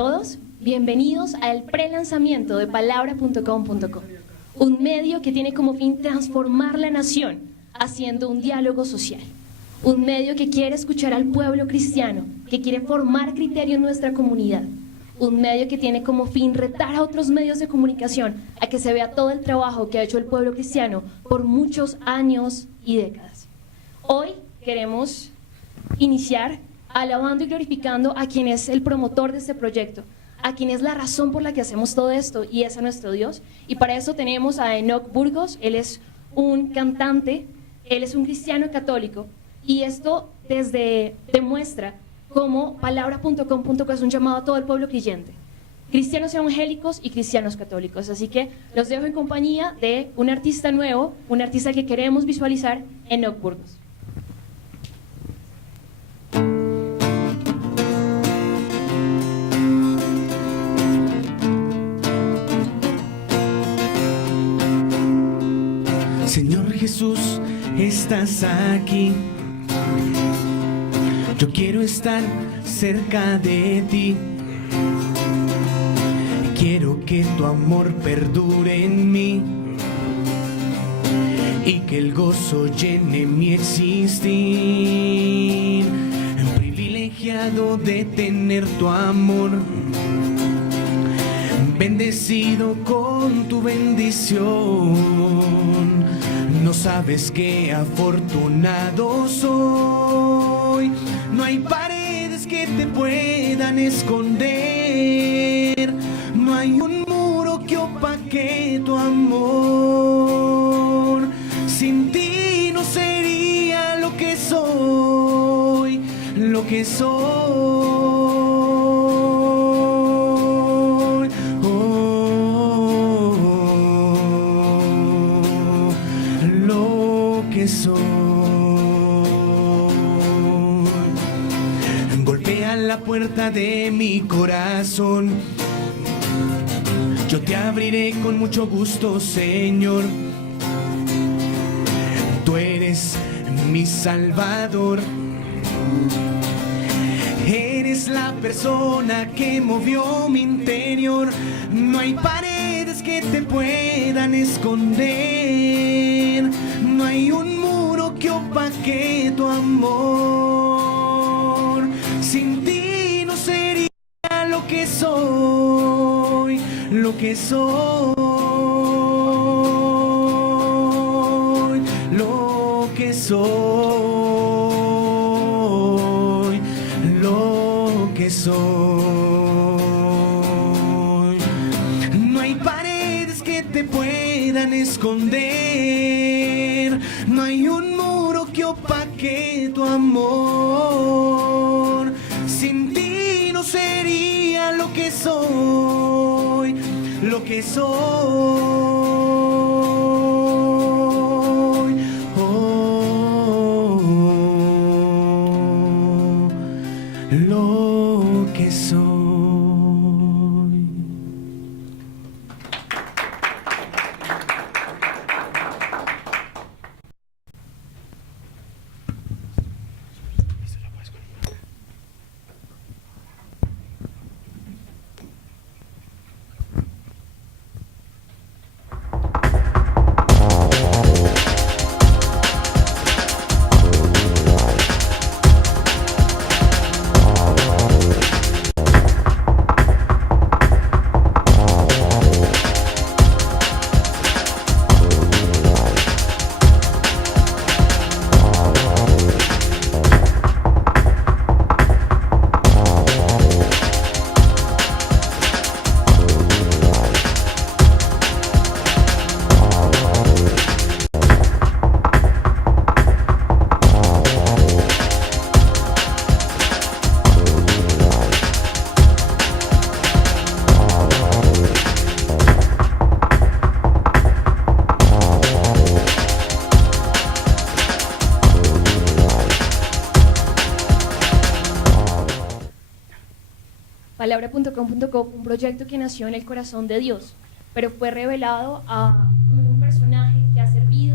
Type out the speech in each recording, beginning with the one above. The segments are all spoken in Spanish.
todos, bienvenidos al prelanzamiento de palabra.com.co, un medio que tiene como fin transformar la nación haciendo un diálogo social, un medio que quiere escuchar al pueblo cristiano, que quiere formar criterio en nuestra comunidad, un medio que tiene como fin retar a otros medios de comunicación a que se vea todo el trabajo que ha hecho el pueblo cristiano por muchos años y décadas. Hoy queremos iniciar alabando y glorificando a quien es el promotor de este proyecto, a quien es la razón por la que hacemos todo esto, y es a nuestro Dios. Y para eso tenemos a Enoch Burgos. Él es un cantante, él es un cristiano católico, y esto demuestra cómo palabra.com.co es un llamado a todo el pueblo creyente, cristianos evangélicos y cristianos católicos. Así que los dejo en compañía de un artista nuevo, un artista que queremos visualizar, Enoch Burgos. Señor Jesús, estás aquí. Yo quiero estar cerca de ti. Quiero que tu amor perdure en mí y que el gozo llene mi existir. Privilegiado de tener tu amor, bendecido con tu bendición. No sabes qué afortunado soy. No hay paredes que te puedan esconder. No hay un muro que opaque tu amor. Sin ti no sería lo que soy, lo que soy. Soy. Golpea la puerta de mi corazón. Yo te abriré con mucho gusto, Señor. Tú eres mi Salvador. Eres la persona que movió mi interior. No hay paredes que te puedan esconder. No hay un muro que opaque tu amor. Sin ti no sería lo que soy, lo que soy, lo que soy, lo que soy. No hay paredes que te puedan esconder. No hay un muro que opaque tu amor. Sin ti no sería lo que soy, lo que soy, oh, lo que soy. Palabra.com.co, un proyecto que nació en el corazón de Dios, pero fue revelado a un personaje que ha servido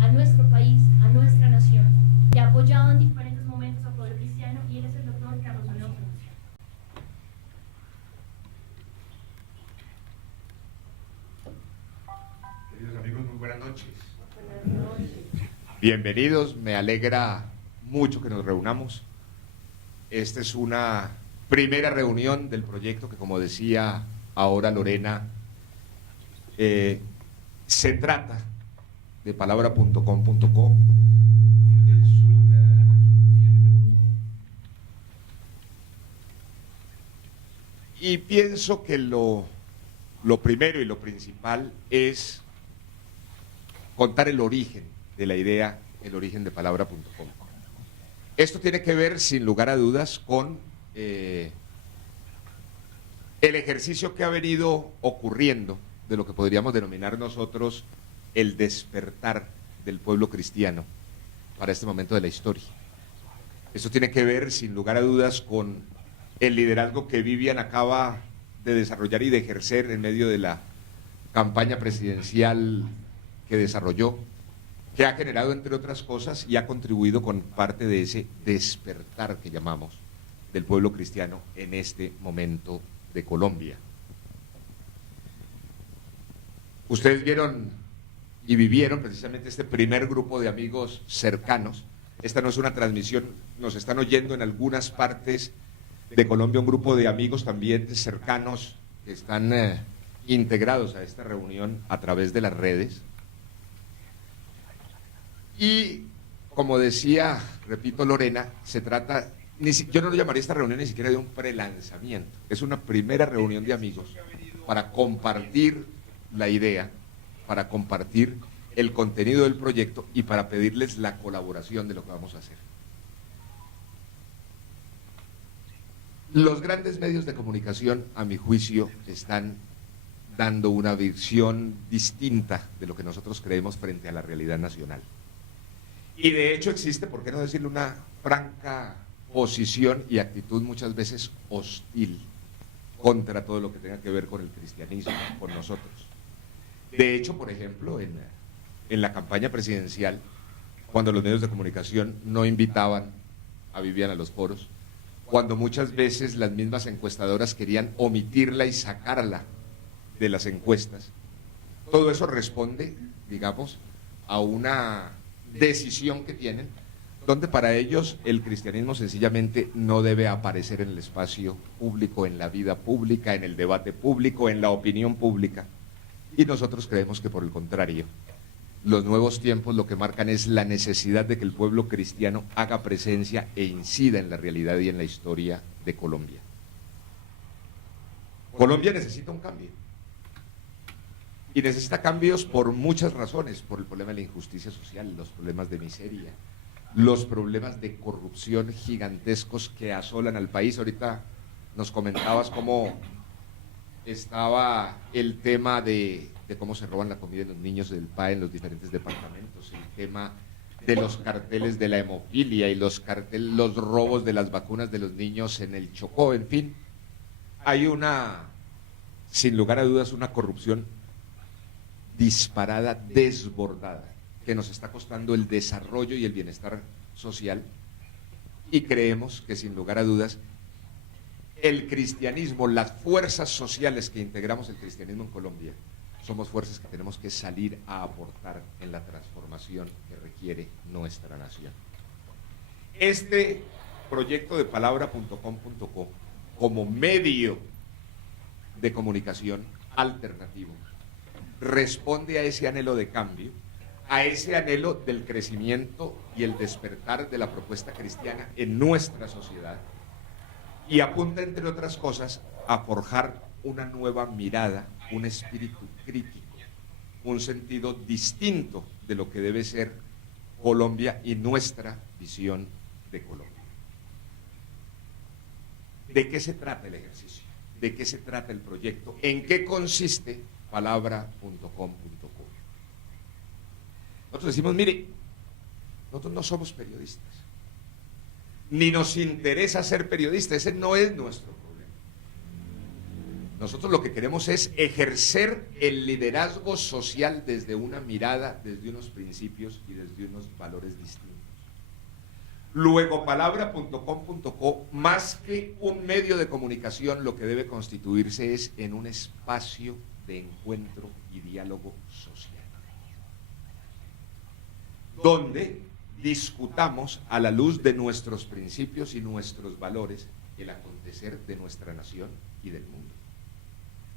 a nuestro país, a nuestra nación, que ha apoyado en diferentes momentos al pueblo cristiano, y él es el doctor Carlos Alonso. buenas noches. Bienvenidos, me alegra mucho que nos reunamos. Esta es una primera reunión del proyecto que, como decía ahora Lorena, se trata de palabra.com.co. Y pienso que lo primero y lo principal es contar el origen de la idea, el origen de palabra.com. Esto tiene que ver, sin lugar a dudas, con el ejercicio que ha venido ocurriendo de lo que podríamos denominar nosotros el despertar del pueblo cristiano para este momento de la historia. Esto tiene que ver, sin lugar a dudas, con el liderazgo que Vivian acaba de desarrollar y de ejercer en medio de la campaña presidencial que desarrolló, que ha generado, entre otras cosas, y ha contribuido con parte de ese despertar que llamamos del pueblo cristiano en este momento de Colombia. Ustedes vieron y vivieron precisamente este primer grupo de amigos cercanos. Esta no es una transmisión, nos están oyendo en algunas partes de Colombia un grupo de amigos también cercanos que están integrados a esta reunión a través de las redes. Y como decía, repito, Lorena, se trata, yo no lo llamaría esta reunión ni siquiera de un prelanzamiento, es una primera reunión de amigos para compartir la idea, para compartir el contenido del proyecto y para pedirles la colaboración de lo que vamos a hacer. Los grandes medios de comunicación, a mi juicio, están dando una visión distinta de lo que nosotros creemos frente a la realidad nacional. Y de hecho existe, por qué no decirlo, una franca posición y actitud muchas veces hostil contra todo lo que tenga que ver con el cristianismo, con nosotros. De hecho, por ejemplo, en la campaña presidencial, cuando los medios de comunicación no invitaban a Vivian a los foros, cuando muchas veces las mismas encuestadoras querían omitirla y sacarla de las encuestas. Todo eso responde, digamos, a una decisión que tienen, donde para ellos el cristianismo sencillamente no debe aparecer en el espacio público, en la vida pública, en el debate público, en la opinión pública. Y nosotros creemos que, por el contrario, los nuevos tiempos lo que marcan es la necesidad de que el pueblo cristiano haga presencia e incida en la realidad y en la historia de Colombia. Colombia necesita un cambio. Y necesita cambios por muchas razones, por el problema de la injusticia social, los problemas de miseria, los problemas de corrupción gigantescos que asolan al país. Ahorita nos comentabas cómo estaba el tema de cómo se roban la comida de los niños del PAE en los diferentes departamentos, el tema de los carteles de la hemofilia y los robos de las vacunas de los niños en el Chocó, en fin. Hay sin lugar a dudas, una corrupción disparada, desbordada, que nos está costando el desarrollo y el bienestar social, y creemos que, sin lugar a dudas, el cristianismo, las fuerzas sociales que integramos el cristianismo en Colombia, somos fuerzas que tenemos que salir a aportar en la transformación que requiere nuestra nación. Este proyecto de palabra.com.co, como medio de comunicación alternativo, responde a ese anhelo de cambio, a ese anhelo del crecimiento y el despertar de la propuesta cristiana en nuestra sociedad, y apunta, entre otras cosas, a forjar una nueva mirada, un espíritu crítico, un sentido distinto de lo que debe ser Colombia y nuestra visión de Colombia. ¿De qué se trata el ejercicio? ¿De qué se trata el proyecto? ¿En qué consiste palabra.com.co? Nosotros decimos, mire, nosotros no somos periodistas, ni nos interesa ser periodistas, ese no es nuestro problema. Nosotros lo que queremos es ejercer el liderazgo social desde una mirada, desde unos principios y desde unos valores distintos. Luego, palabra.com.co, más que un medio de comunicación, lo que debe constituirse es en un espacio de encuentro y diálogo social. donde discutamos a la luz de nuestros principios y nuestros valores el acontecer de nuestra nación y del mundo,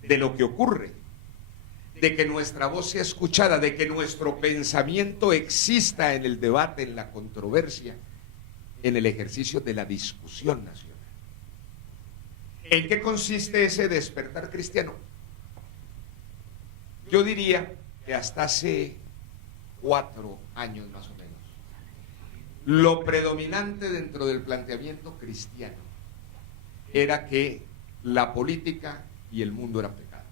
de lo que ocurre, de que nuestra voz sea escuchada, de que nuestro pensamiento exista en el debate, en la controversia, en el ejercicio de la discusión nacional. ¿En qué consiste ese despertar cristiano? Yo diría que hasta hace 4 años más o menos, lo predominante dentro del planteamiento cristiano era que la política y el mundo eran pecado,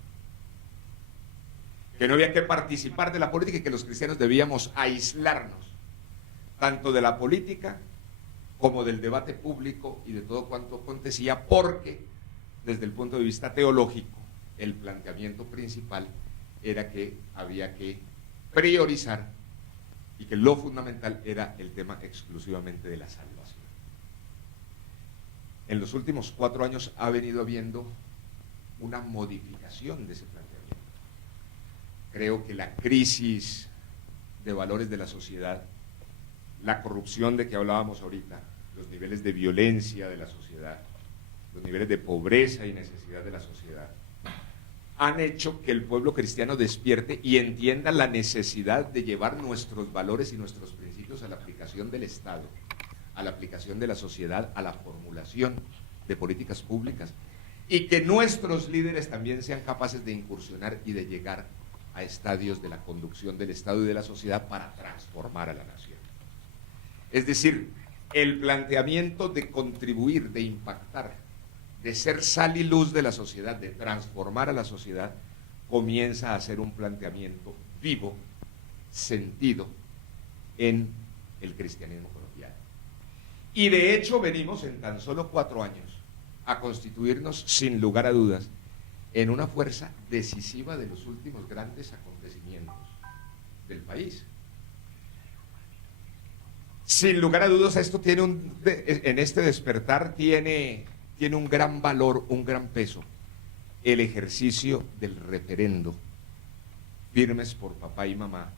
que no había que participar de la política y que los cristianos debíamos aislarnos tanto de la política como del debate público y de todo cuanto acontecía, porque desde el punto de vista teológico el planteamiento principal era que había que priorizar y que lo fundamental era el tema exclusivamente de la salvación. En los últimos 4 años ha venido habiendo una modificación de ese planteamiento. Creo que la crisis de valores de la sociedad, la corrupción de que hablábamos ahorita, los niveles de violencia de la sociedad, los niveles de pobreza y necesidad de la sociedad, han hecho que el pueblo cristiano despierte y entienda la necesidad de llevar nuestros valores y nuestros principios a la aplicación del Estado, a la aplicación de la sociedad, a la formulación de políticas públicas, y que nuestros líderes también sean capaces de incursionar y de llegar a estadios de la conducción del Estado y de la sociedad para transformar a la nación. Es decir, el planteamiento de contribuir, de impactar, de ser sal y luz de la sociedad, de transformar a la sociedad, comienza a ser un planteamiento vivo, sentido en el cristianismo colombiano. Y de hecho venimos en tan solo 4 años a constituirnos, sin lugar a dudas, en una fuerza decisiva de los últimos grandes acontecimientos del país. Sin lugar a dudas, esto tiene en este despertar tiene un gran valor, un gran peso, el ejercicio del referendo, firmes por papá y mamá,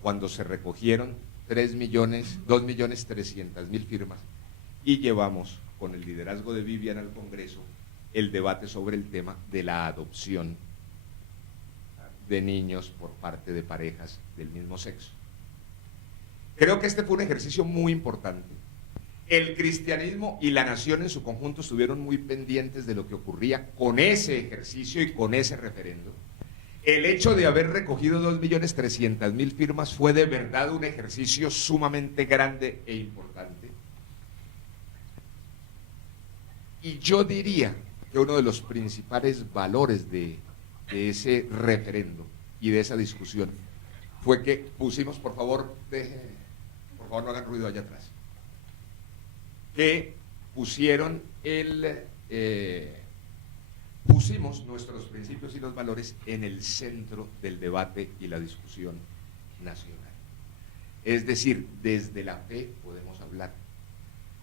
cuando se recogieron 2.300.000 firmas y llevamos con el liderazgo de Vivian al Congreso el debate sobre el tema de la adopción de niños por parte de parejas del mismo sexo. Creo que este fue un ejercicio muy importante. El cristianismo y la nación en su conjunto estuvieron muy pendientes de lo que ocurría con ese ejercicio y con ese referendo. El hecho de haber recogido 2.300.000 firmas fue de verdad un ejercicio sumamente grande e importante. Y yo diría que uno de los principales valores de ese referendo y de esa discusión fue que pusimos, por favor no hagan ruido allá atrás, que pusimos nuestros principios y los valores en el centro del debate y la discusión nacional. Es decir, desde la fe podemos hablar,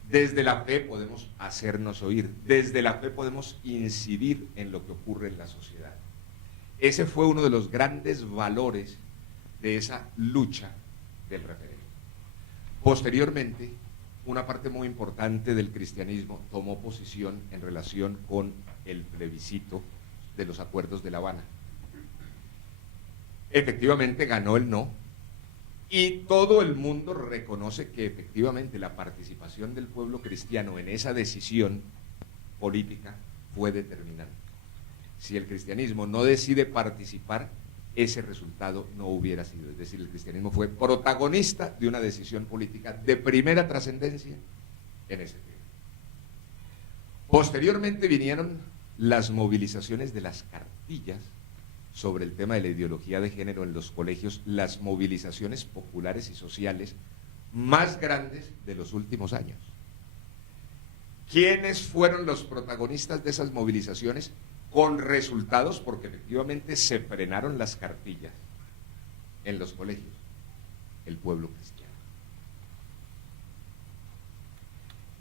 desde la fe podemos hacernos oír, desde la fe podemos incidir en lo que ocurre en la sociedad. Ese fue uno de los grandes valores de esa lucha del referéndum. Posteriormente, una parte muy importante del cristianismo tomó posición en relación con el plebiscito de los acuerdos de La Habana. Efectivamente ganó el no, y todo el mundo reconoce que efectivamente la participación del pueblo cristiano en esa decisión política fue determinante. Si el cristianismo no decide participar, ese resultado no hubiera sido. Es decir, el cristianismo fue protagonista de una decisión política de primera trascendencia en ese tiempo. Posteriormente vinieron las movilizaciones de las cartillas sobre el tema de la ideología de género en los colegios, las movilizaciones populares y sociales más grandes de los últimos años. ¿Quiénes fueron los protagonistas de esas movilizaciones? Con resultados, porque efectivamente se frenaron las cartillas en los colegios. El pueblo cristiano.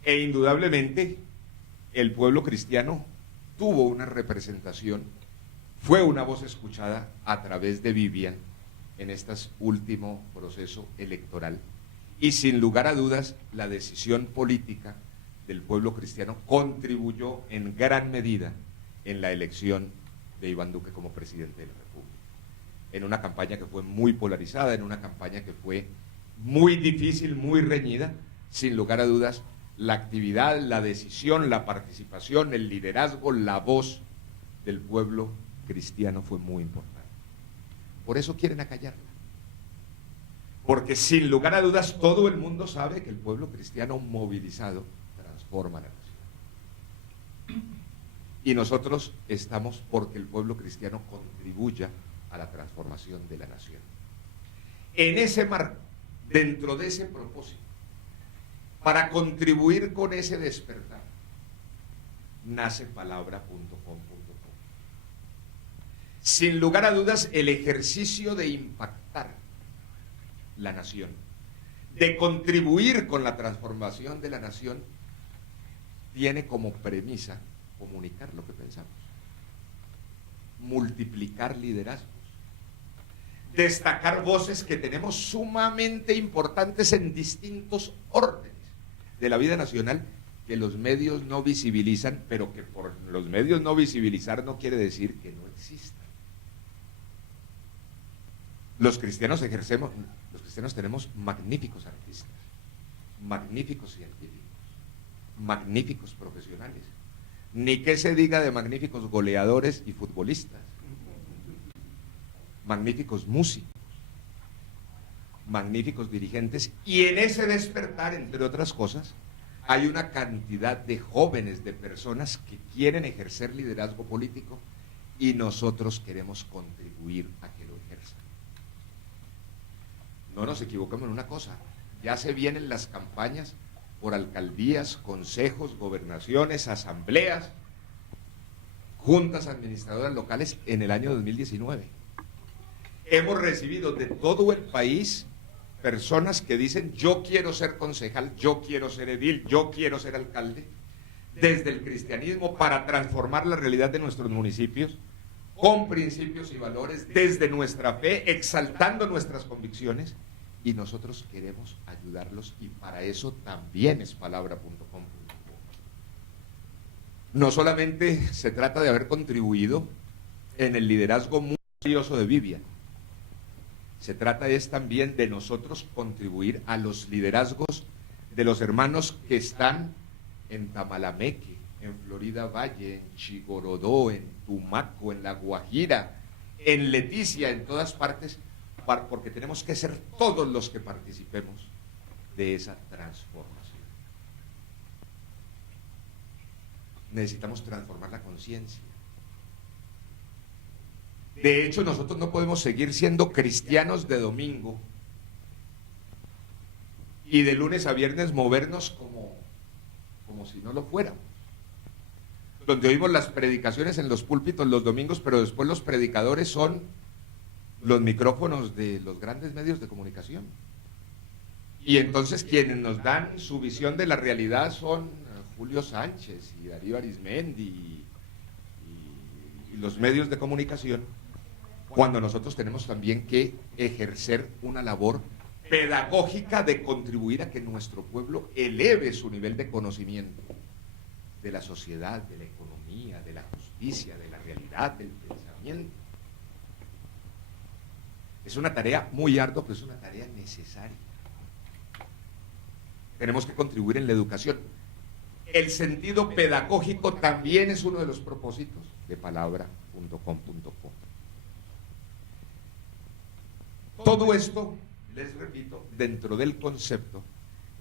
E indudablemente el pueblo cristiano tuvo una representación, fue una voz escuchada a través de Vivian en este último proceso electoral, y sin lugar a dudas la decisión política del pueblo cristiano contribuyó en gran medida en la elección de Iván Duque como presidente de la República, en una campaña que fue muy polarizada, en una campaña que fue muy difícil, muy reñida. Sin lugar a dudas, la actividad, la decisión, la participación, el liderazgo, la voz del pueblo cristiano fue muy importante. Por eso quieren acallarla. Porque sin lugar a dudas todo el mundo sabe que el pueblo cristiano movilizado transforma la nación. Y nosotros estamos porque el pueblo cristiano contribuya a la transformación de la nación. En ese marco, dentro de ese propósito, para contribuir con ese despertar, nace palabra.com.co. Sin lugar a dudas, el ejercicio de impactar la nación, de contribuir con la transformación de la nación, tiene como premisa comunicar lo que pensamos, multiplicar liderazgos, destacar voces que tenemos sumamente importantes en distintos órdenes de la vida nacional, que los medios no visibilizan, pero que por los medios no visibilizar no quiere decir que no existan. Los cristianos tenemos magníficos artistas, magníficos científicos, magníficos profesionales, ni que se diga de magníficos goleadores y futbolistas, magníficos músicos, magníficos dirigentes, y en ese despertar, entre otras cosas, hay una cantidad de jóvenes, de personas que quieren ejercer liderazgo político, y nosotros queremos contribuir a que lo ejerzan. No nos equivocamos en una cosa, ya se vienen las campañas por alcaldías, consejos, gobernaciones, asambleas, juntas administradoras locales en el año 2019. Hemos recibido de todo el país personas que dicen: yo quiero ser concejal, yo quiero ser edil, yo quiero ser alcalde, desde el cristianismo, para transformar la realidad de nuestros municipios, con principios y valores, desde nuestra fe, exaltando nuestras convicciones, y nosotros queremos ayudarlos, y para eso también es palabra.com. No solamente se trata de haber contribuido en el liderazgo muy valioso de Vivian, se trata también de nosotros contribuir a los liderazgos de los hermanos que están en Tamalameque, en Florida Valle, en Chigorodó, en Tumaco, en La Guajira, en Leticia, en todas partes, porque tenemos que ser todos los que participemos de esa transformación. Necesitamos transformar la conciencia. De hecho, nosotros no podemos seguir siendo cristianos de domingo y de lunes a viernes movernos como si no lo fuéramos. Donde oímos las predicaciones en los púlpitos los domingos, pero después los predicadores son los micrófonos de los grandes medios de comunicación. Y entonces quienes nos dan su visión de la realidad son Julio Sánchez y Darío Arizmendi y los medios de comunicación, cuando nosotros tenemos también que ejercer una labor pedagógica de contribuir a que nuestro pueblo eleve su nivel de conocimiento de la sociedad, de la economía, de la justicia, de la realidad, del pensamiento. Es una tarea muy ardua, pero es una tarea necesaria. Tenemos que contribuir en la educación. El sentido pedagógico también es uno de los propósitos de palabra.com.co. Todo esto, les repito, dentro del concepto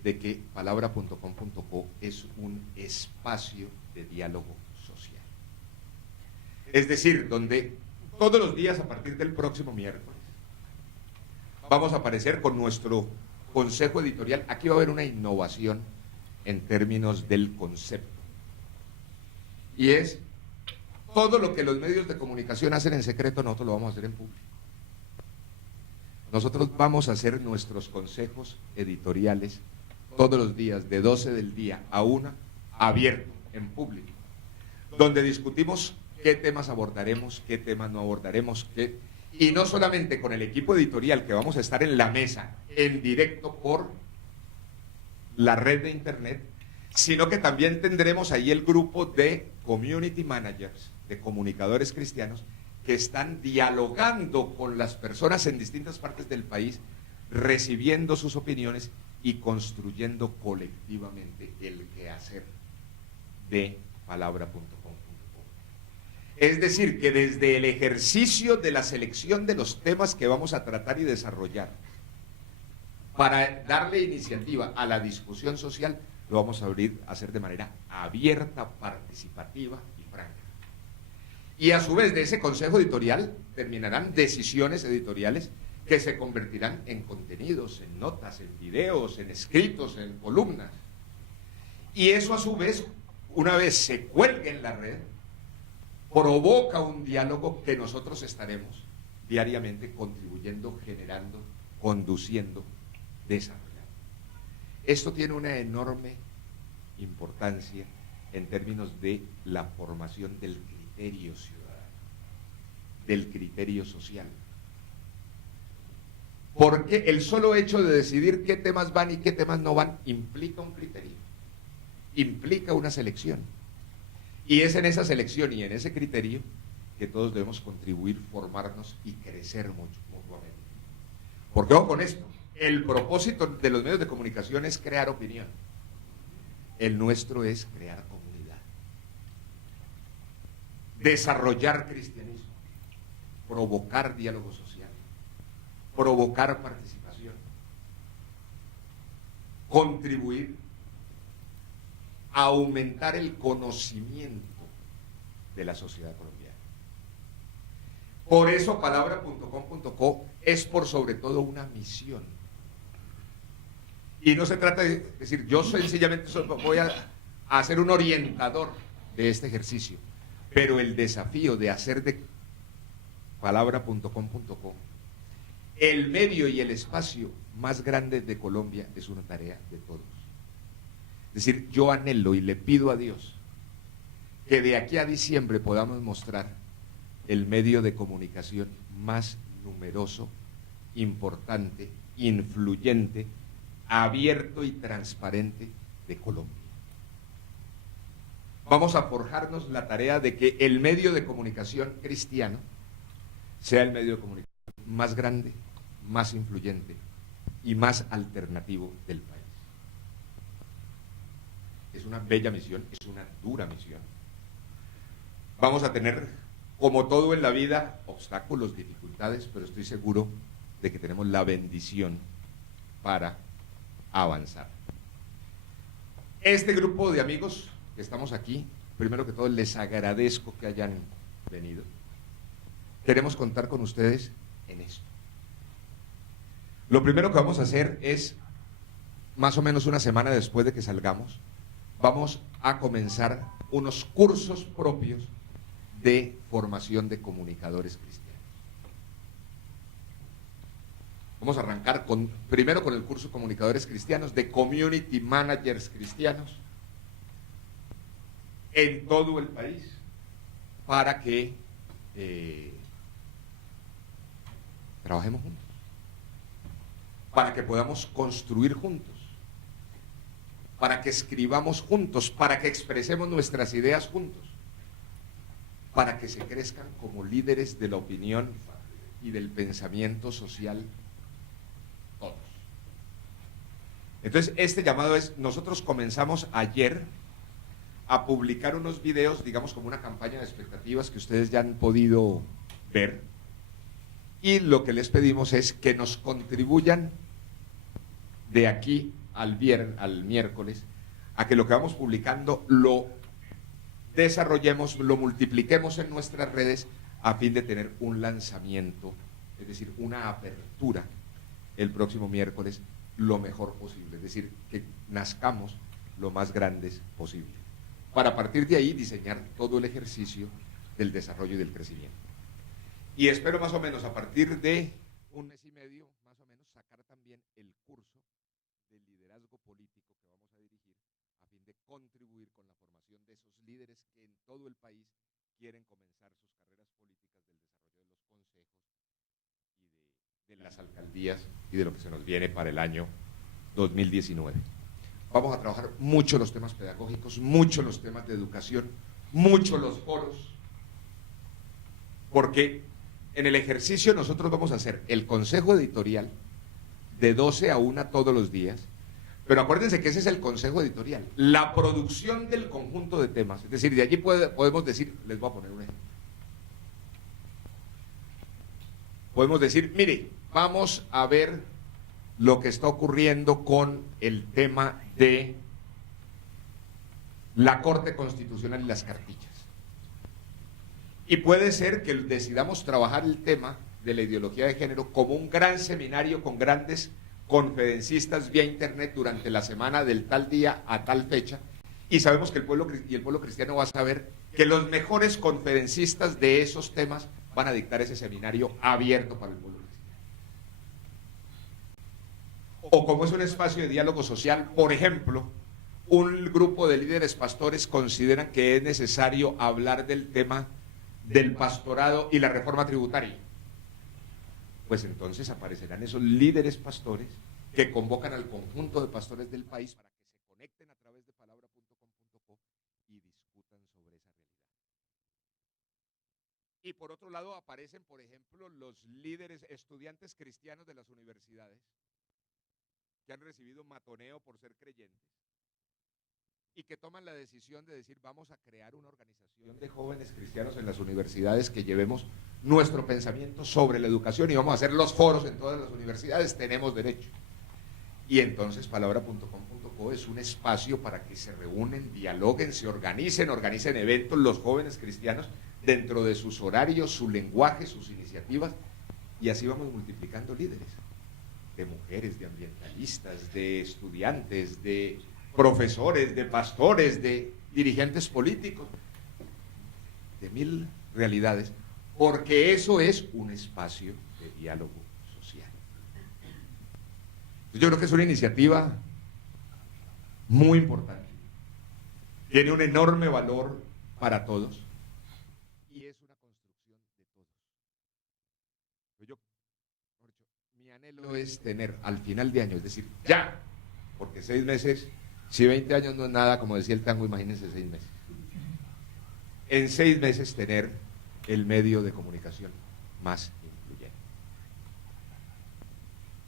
de que palabra.com.co es un espacio de diálogo social. Es decir, donde todos los días, a partir del próximo miércoles, vamos a aparecer con nuestro consejo editorial. Aquí va a haber una innovación en términos del concepto. Y es todo lo que los medios de comunicación hacen en secreto, nosotros lo vamos a hacer en público. Nosotros vamos a hacer nuestros consejos editoriales todos los días, de 12 del día a 1, abierto, en público, donde discutimos qué temas abordaremos, qué temas no abordaremos, Y no solamente con el equipo editorial que vamos a estar en la mesa, en directo por la red de internet, sino que también tendremos ahí el grupo de community managers, de comunicadores cristianos, que están dialogando con las personas en distintas partes del país, recibiendo sus opiniones y construyendo colectivamente el quehacer de palabra.com. Es decir, que desde el ejercicio de la selección de los temas que vamos a tratar y desarrollar, para darle iniciativa a la discusión social, lo vamos a hacer de manera abierta, participativa y franca. Y a su vez de ese consejo editorial terminarán decisiones editoriales que se convertirán en contenidos, en notas, en videos, en escritos, en columnas. Y eso a su vez, una vez se cuelgue en la red, provoca un diálogo que nosotros estaremos diariamente contribuyendo, generando, conduciendo, desarrollando. Esto tiene una enorme importancia en términos de la formación del criterio ciudadano, del criterio social. Porque el solo hecho de decidir qué temas van y qué temas no van implica un criterio, implica una selección. Y es en esa selección y en ese criterio que todos debemos contribuir, formarnos y crecer mucho mutuamente. Porque ojo con esto, el propósito de los medios de comunicación es crear opinión. El nuestro es crear comunidad, desarrollar cristianismo, provocar diálogo social, provocar participación, contribuir a aumentar el conocimiento de la sociedad colombiana. Por eso palabra.com.co es por sobre todo una misión. Y no se trata de decir, yo sencillamente voy a ser un orientador de este ejercicio, pero el desafío de hacer de palabra.com.co el medio y el espacio más grande de Colombia es una tarea de todos. Es decir, yo anhelo y le pido a Dios que de aquí a diciembre podamos mostrar el medio de comunicación más numeroso, importante, influyente, abierto y transparente de Colombia. Vamos a forjarnos la tarea de que el medio de comunicación cristiano sea el medio de comunicación más grande, más influyente y más alternativo del país. Es una bella misión, es una dura misión. Vamos a tener, como todo en la vida, obstáculos, dificultades, pero estoy seguro de que tenemos la bendición para avanzar. Este grupo de amigos que estamos aquí, primero que todo les agradezco que hayan venido. Queremos contar con ustedes en esto. Lo primero que vamos a hacer es, más o menos una semana después de que salgamos, vamos a comenzar unos cursos propios de formación de comunicadores cristianos. Vamos a arrancar primero con el curso Comunicadores Cristianos, de Community Managers Cristianos, en todo el país, para que trabajemos juntos, para que podamos construir juntos, para que escribamos juntos, para que expresemos nuestras ideas juntos, para que se crezcan como líderes de la opinión y del pensamiento social todos. Entonces, este llamado es, nosotros comenzamos ayer a publicar unos videos, digamos como una campaña de expectativas que ustedes ya han podido ver, y lo que les pedimos es que nos contribuyan de aquí al miércoles, a que lo que vamos publicando lo desarrollemos, lo multipliquemos en nuestras redes a fin de tener un lanzamiento, es decir, una apertura el próximo miércoles lo mejor posible, es decir, que nazcamos lo más grandes posible, para a partir de ahí diseñar todo el ejercicio del desarrollo y del crecimiento. Y espero más o menos a partir de un mes y medio, más o menos, sacar también el curso de liderazgo político que vamos a dirigir a fin de contribuir con la formación de esos líderes que en todo el país quieren comenzar sus carreras políticas, del desarrollo de los consejos, de las alcaldías y de lo que se nos viene para el año 2019. Vamos a trabajar mucho los temas pedagógicos, mucho los temas de educación, mucho los foros, porque en el ejercicio nosotros vamos a hacer el consejo editorial de 12 a 1 todos los días, pero acuérdense que ese es el consejo editorial, la producción del conjunto de temas, es decir, de allí podemos decir, les voy a poner un ejemplo, podemos decir, mire, vamos a ver lo que está ocurriendo con el tema de la Corte Constitucional y las cartillas. Y puede ser que decidamos trabajar el tema de la ideología de género como un gran seminario con grandes conferencistas vía internet durante la semana del tal día a tal fecha, y sabemos que el pueblo cristiano va a saber que los mejores conferencistas de esos temas van a dictar ese seminario abierto para el pueblo cristiano. O como es un espacio de diálogo social, por ejemplo, un grupo de líderes pastores consideran que es necesario hablar del tema del pastorado y la reforma tributaria. Pues entonces aparecerán esos líderes pastores que convocan al conjunto de pastores del país para que se conecten a través de palabra.com.co y discutan sobre esa realidad. Y por otro lado aparecen, por ejemplo, los líderes estudiantes cristianos de las universidades que han recibido matoneo por ser creyentes y que toman la decisión de decir, vamos a crear una organización de jóvenes cristianos en las universidades que llevemos nuestro pensamiento sobre la educación y vamos a hacer los foros en todas las universidades, tenemos derecho. Y entonces palabra.com.co es un espacio para que se reúnen, dialoguen, se organicen eventos los jóvenes cristianos dentro de sus horarios, su lenguaje, sus iniciativas, y así vamos multiplicando líderes, de mujeres, de ambientalistas, de estudiantes, de profesores, de pastores, de dirigentes políticos, de mil realidades, porque eso es un espacio de diálogo social. Yo creo que es una iniciativa muy importante, tiene un enorme valor para todos y es una construcción de todos. Mi anhelo es tener al final de año, es decir, ya, porque 6 meses, si 20 años no es nada, como decía el tango, imagínense 6 meses. En 6 meses tener el medio de comunicación más influyente.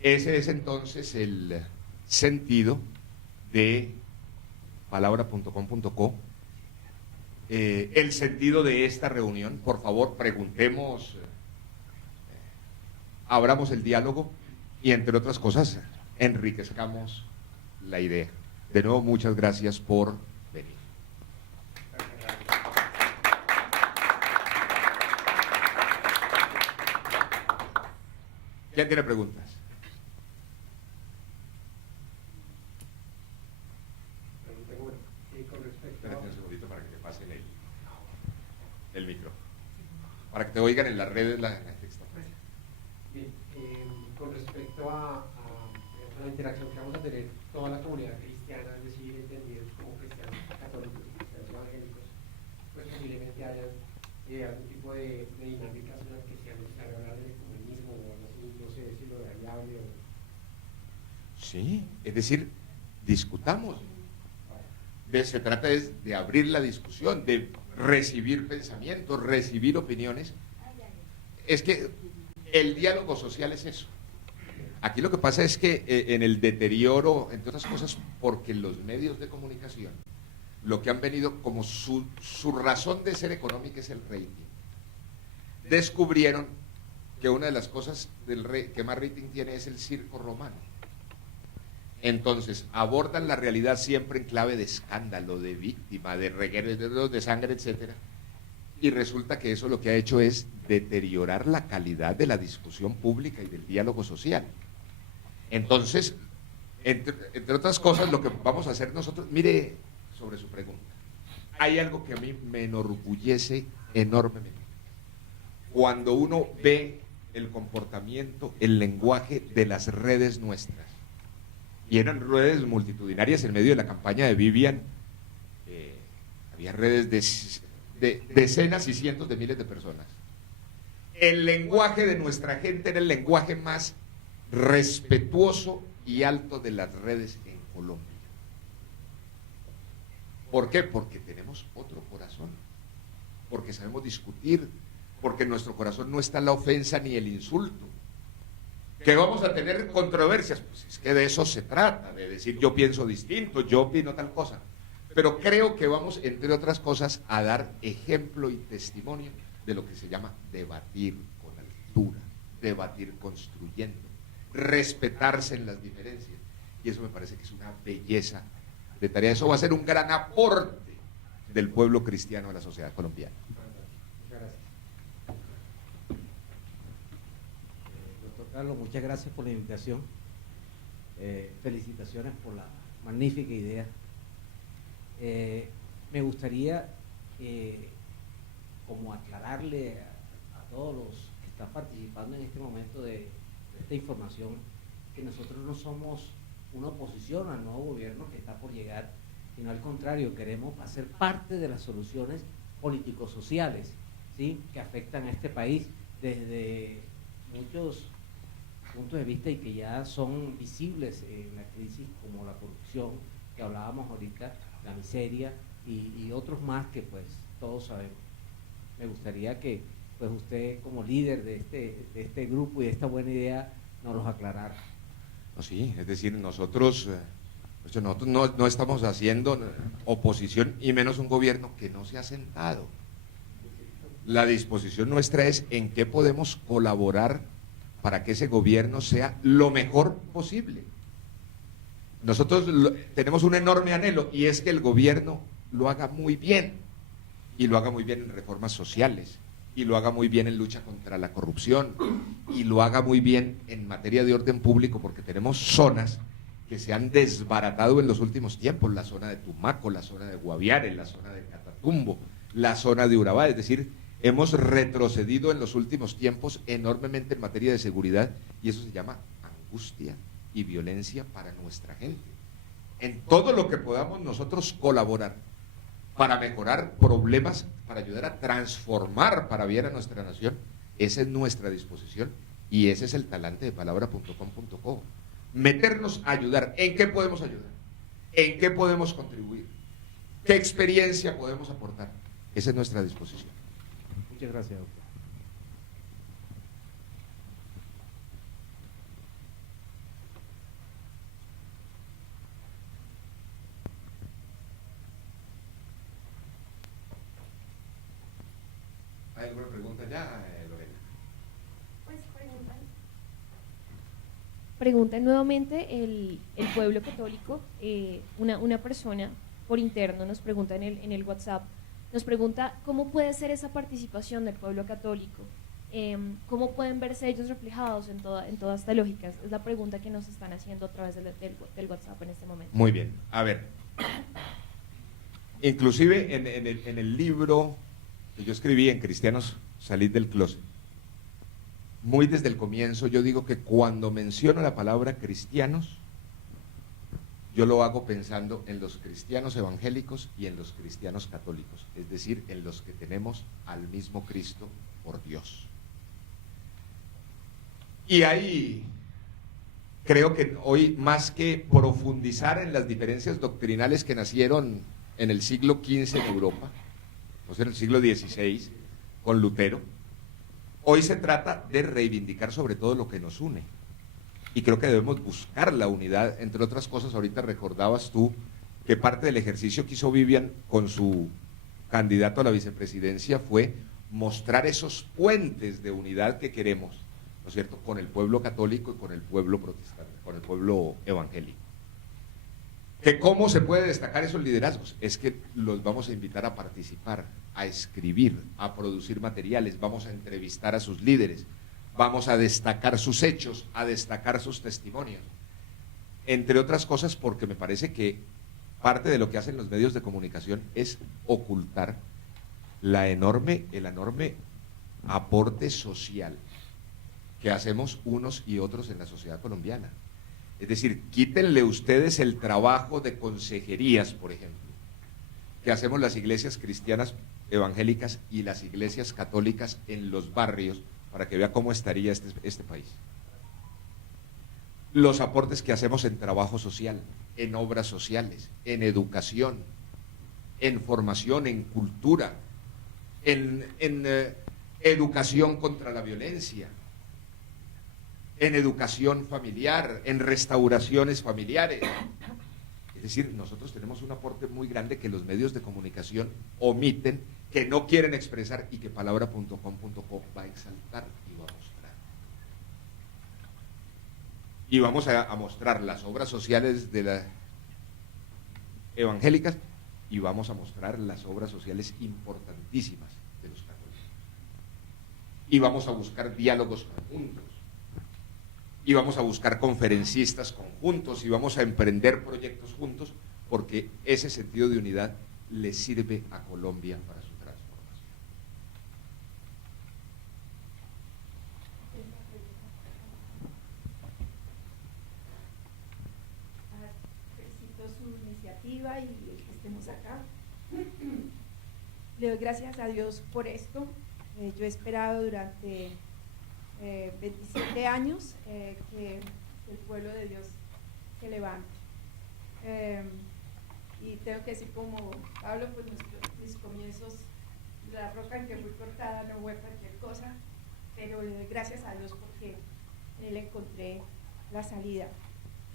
Ese es entonces el sentido de palabra.com.co, el sentido de esta reunión. Por favor, preguntemos, abramos el diálogo y, entre otras cosas, enriquezcamos la idea. De nuevo, muchas gracias por venir. ¿Quién tiene preguntas? Con respecto Espérate un segundito para que te pasen el micro. Para que te oigan en las redes la gente que está frente. Bien, con respecto a la interacción que vamos a tener toda la comunidad cristiana, es decir, entendidos como cristianos católicos y cristianos evangélicos, pues posiblemente hayan algún tipo de dinámicas en las que sea necesario hablar del ecumenismo o algo así, no sé si lo de variable o... Sí, es decir, discutamos. Se trata de abrir la discusión, de recibir pensamientos, recibir opiniones. Es que el diálogo social es eso. Aquí lo que pasa es que en el deterioro, entre otras cosas, porque los medios de comunicación, lo que han venido como su razón de ser económica es el rating. Descubrieron que una de las cosas que más rating tiene es el circo romano. Entonces, abordan la realidad siempre en clave de escándalo, de víctima, de regueros de sangre, etcétera. Y resulta que eso lo que ha hecho es deteriorar la calidad de la discusión pública y del diálogo social. Entonces, entre otras cosas, lo que vamos a hacer nosotros, mire, sobre su pregunta, hay algo que a mí me enorgullece enormemente. Cuando uno ve el comportamiento, el lenguaje de las redes nuestras, y eran redes multitudinarias en medio de la campaña de Vivian, había redes de decenas y cientos de miles de personas. el lenguaje de nuestra gente era el lenguaje más respetuoso y alto de las redes en Colombia. ¿Por qué? Porque tenemos otro corazón, porque sabemos discutir, porque en nuestro corazón no está la ofensa ni el insulto. ¿Que vamos a tener controversias? Pues es que de eso se trata, de decir yo pienso distinto, yo opino tal cosa. Pero creo que vamos, entre otras cosas, a dar ejemplo y testimonio de lo que se llama debatir con altura, debatir construyendo, respetarse en las diferencias. Y eso me parece que es una belleza de tarea. Eso va a ser un gran aporte del pueblo cristiano a la sociedad colombiana. Muchas gracias. Doctor Carlos, muchas gracias por la invitación. Felicitaciones por la magnífica idea. Me gustaría como aclararle a todos los que están participando en este momento de esta información, que nosotros no somos una oposición al nuevo gobierno que está por llegar, sino al contrario, queremos hacer parte de las soluciones político-sociales, ¿sí?, que afectan a este país desde muchos puntos de vista y que ya son visibles en la crisis, como la corrupción que hablábamos ahorita, la miseria y otros más que pues todos sabemos. Me gustaría que pues usted, como líder de este grupo y de esta buena idea, nos los aclarara. No, sí, es decir, nosotros no estamos haciendo oposición, y menos un gobierno que no se ha sentado. La disposición nuestra es en qué podemos colaborar para que ese gobierno sea lo mejor posible. Nosotros tenemos un enorme anhelo, y es que el gobierno lo haga muy bien, y lo haga muy bien en reformas sociales, y lo haga muy bien en lucha contra la corrupción, y lo haga muy bien en materia de orden público, porque tenemos zonas que se han desbaratado en los últimos tiempos: la zona de Tumaco, la zona de Guaviare, la zona de Catatumbo, la zona de Urabá. Es decir, hemos retrocedido en los últimos tiempos enormemente en materia de seguridad, y eso se llama angustia y violencia para nuestra gente. En todo lo que podamos nosotros colaborar para mejorar problemas, para ayudar a transformar para bien a nuestra nación, esa es nuestra disposición, y ese es el talante de palabra.com.co. Meternos a ayudar. ¿En qué podemos ayudar? ¿En qué podemos contribuir? ¿Qué experiencia podemos aportar? Esa es nuestra disposición. Muchas gracias, doctor. ¿Hay alguna pregunta ya, Lorena? Pues preguntan nuevamente el pueblo católico. Una persona por interno nos pregunta en el WhatsApp, nos pregunta cómo puede ser esa participación del pueblo católico, cómo pueden verse ellos reflejados en toda esta lógica. Es la pregunta que nos están haciendo a través del WhatsApp en este momento. Muy bien, a ver, inclusive en el libro que yo escribí, en Cristianos, Salid del Closet, muy desde el comienzo yo digo que cuando menciono la palabra cristianos, yo lo hago pensando en los cristianos evangélicos y en los cristianos católicos, es decir, en los que tenemos al mismo Cristo por Dios. Y ahí creo que hoy, más que profundizar en las diferencias doctrinales que nacieron en el siglo XV en Europa, o sea, en el siglo XVI, con Lutero, hoy se trata de reivindicar sobre todo lo que nos une. Y creo que debemos buscar la unidad. Entre otras cosas, ahorita recordabas tú que parte del ejercicio que hizo Vivian con su candidato a la vicepresidencia fue mostrar esos puentes de unidad que queremos, ¿no es cierto?, con el pueblo católico y con el pueblo protestante, con el pueblo evangélico. ¿Que cómo se puede destacar esos liderazgos? Es que los vamos a invitar a participar, a escribir, a producir materiales, vamos a entrevistar a sus líderes, vamos a destacar sus hechos, a destacar sus testimonios. Entre otras cosas, porque me parece que parte de lo que hacen los medios de comunicación es ocultar el enorme aporte social que hacemos unos y otros en la sociedad colombiana. Es decir, quítenle ustedes el trabajo de consejerías, por ejemplo, que hacemos las iglesias cristianas evangélicas y las iglesias católicas en los barrios para que vea cómo estaría este país. Los aportes que hacemos en trabajo social, en obras sociales, en educación, en formación, en cultura, en educación contra la violencia, en educación familiar, en restauraciones familiares. Es decir, nosotros tenemos un aporte muy grande que los medios de comunicación omiten, que no quieren expresar y que palabra.com.co va a exaltar y va a mostrar. Y vamos a mostrar las obras sociales de las evangélicas y vamos a mostrar las obras sociales importantísimas de los católicos. Y vamos a buscar diálogos conjuntos. Y vamos a buscar conferencistas conjuntos y vamos a emprender proyectos juntos porque ese sentido de unidad le sirve a Colombia para su transformación. Felicito su iniciativa y el que estemos acá. Le doy gracias a Dios por esto. Yo he esperado durante 27 años que el pueblo de Dios se levante. Y tengo que decir, como Pablo, pues mis comienzos, la roca en que fui cortada no fue cualquier cosa, pero le doy gracias a Dios porque en él encontré la salida.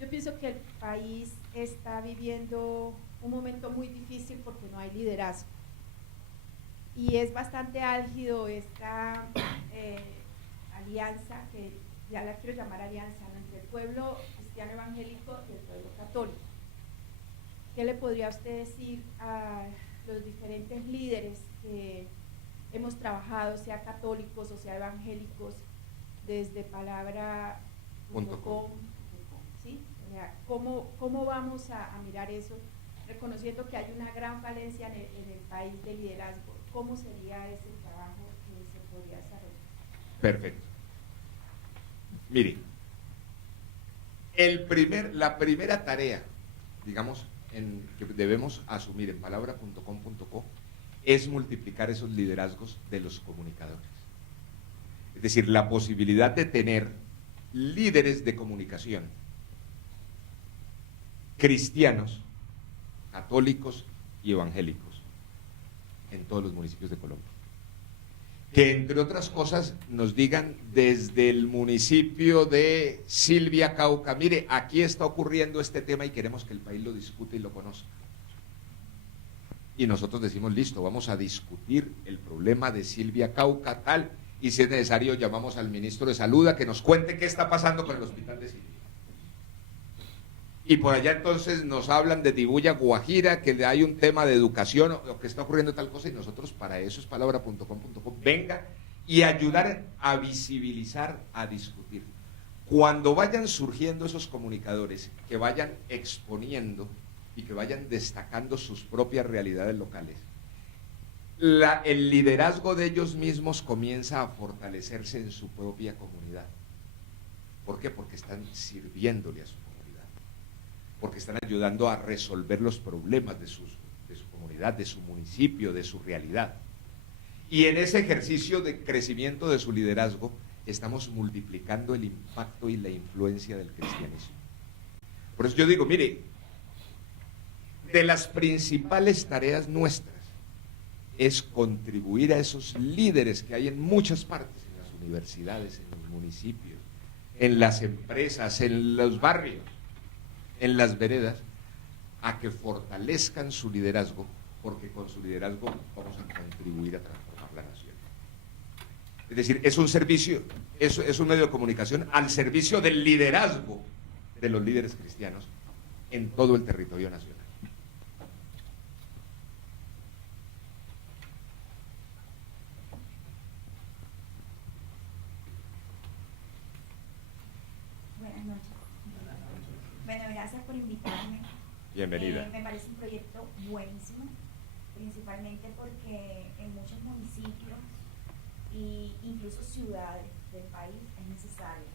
Yo pienso que el país está viviendo un momento muy difícil porque no hay liderazgo. Y es bastante álgido esta alianza, que ya la quiero llamar alianza, ¿no?, entre el pueblo cristiano evangélico y el pueblo católico. ¿Qué le podría usted decir a los diferentes líderes que hemos trabajado, sea católicos o sea evangélicos, desde palabra.com? ¿Sí? O sea, ¿cómo vamos a mirar eso, reconociendo que hay una gran falencia en el país de liderazgo? ¿Cómo sería ese trabajo que se podría desarrollar? Perfecto. Mire, la primera tarea, digamos, que debemos asumir en palabra.com.co es multiplicar esos liderazgos de los comunicadores. Es decir, la posibilidad de tener líderes de comunicación cristianos, católicos y evangélicos en todos los municipios de Colombia. Que entre otras cosas nos digan desde el municipio de Silvia, Cauca, mire, aquí está ocurriendo este tema y queremos que el país lo discute y lo conozca. Y nosotros decimos, listo, vamos a discutir el problema de Silvia, Cauca, tal, y si es necesario llamamos al ministro de Salud a que nos cuente qué está pasando con el hospital de Silvia. Y por allá entonces nos hablan de Dibuya, Guajira, que hay un tema de educación o que está ocurriendo tal cosa, y nosotros para eso es palabra.com.co, venga y ayudar a visibilizar, a discutir. Cuando vayan surgiendo esos comunicadores, que vayan exponiendo y que vayan destacando sus propias realidades locales, el liderazgo de ellos mismos comienza a fortalecerse en su propia comunidad. ¿Por qué? Porque están sirviéndole a su comunidad, porque están ayudando a resolver los problemas de su comunidad, de su municipio, de su realidad. Y en ese ejercicio de crecimiento de su liderazgo, estamos multiplicando el impacto y la influencia del cristianismo. Por eso yo digo, mire, de las principales tareas nuestras es contribuir a esos líderes que hay en muchas partes, en las universidades, en los municipios, en las empresas, en los barrios, en las veredas, a que fortalezcan su liderazgo, porque con su liderazgo vamos a contribuir a transformar la nación. Es decir, es un servicio, es un medio de comunicación al servicio del liderazgo de los líderes cristianos en todo el territorio nacional. Buenas noches. Bueno, gracias por invitarme. Bienvenida. Me parece un proyecto buenísimo, principalmente porque en muchos municipios e incluso ciudades del país es necesario.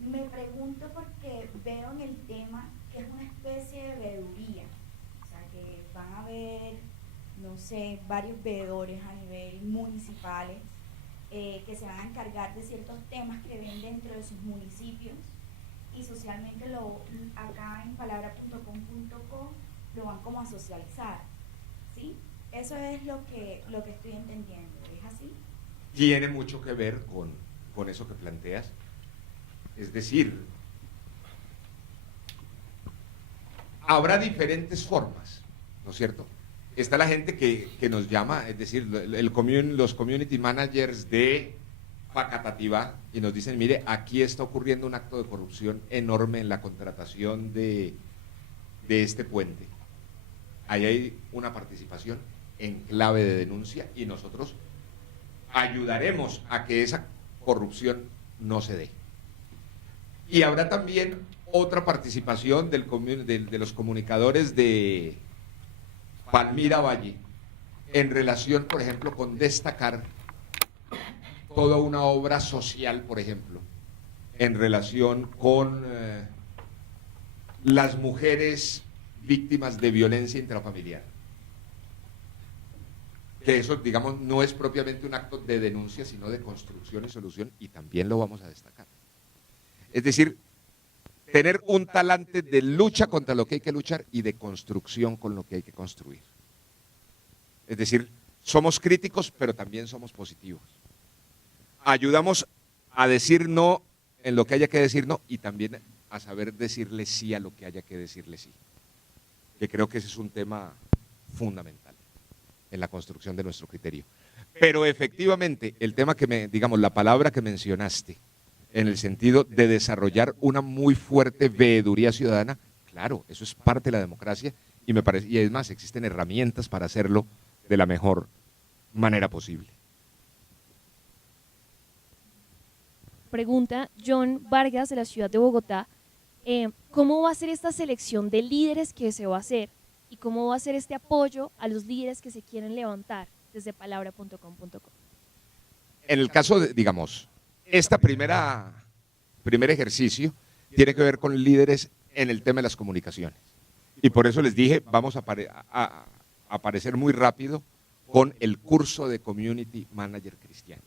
Me pregunto porque veo en el tema que es una especie de veeduría, o sea que van a haber, no sé, varios veedores a nivel municipales que se van a encargar de ciertos temas que ven dentro de sus municipios y socialmente acá en palabra.com.co lo van como a socializar, ¿sí? Eso es lo que estoy entendiendo, ¿es así? Tiene mucho que ver con eso que planteas. Es decir, habrá diferentes formas, ¿no es cierto? Está la gente que nos llama, es decir, los community managers de Facatativá, y nos dicen, mire, aquí está ocurriendo un acto de corrupción enorme en la contratación de este puente. Ahí hay una participación en clave de denuncia y nosotros ayudaremos a que esa corrupción no se dé. Y habrá también otra participación de los comunicadores de Palmira Valle en relación, por ejemplo, con destacar toda una obra social, por ejemplo, en relación con las mujeres víctimas de violencia intrafamiliar. Que eso, digamos, no es propiamente un acto de denuncia, sino de construcción y solución, y también lo vamos a destacar. Es decir, tener un talante de lucha contra lo que hay que luchar y de construcción con lo que hay que construir. Es decir, somos críticos, pero también somos positivos. Ayudamos a decir no en lo que haya que decir no y también a saber decirle sí a lo que haya que decirle sí. Que creo que ese es un tema fundamental en la construcción de nuestro criterio. Pero efectivamente, el tema digamos, la palabra que mencionaste, en el sentido de desarrollar una muy fuerte veeduría ciudadana, claro, eso es parte de la democracia y me parece, y es más, existen herramientas para hacerlo de la mejor manera posible. Pregunta John Vargas de la ciudad de Bogotá, ¿cómo va a ser esta selección de líderes que se va a hacer? ¿Y cómo va a ser este apoyo a los líderes que se quieren levantar desde palabra.com.co? En el caso de, digamos, primer ejercicio tiene que ver con líderes en el tema de las comunicaciones. Y por eso les dije, vamos a aparecer muy rápido con el curso de Community Manager Cristiano.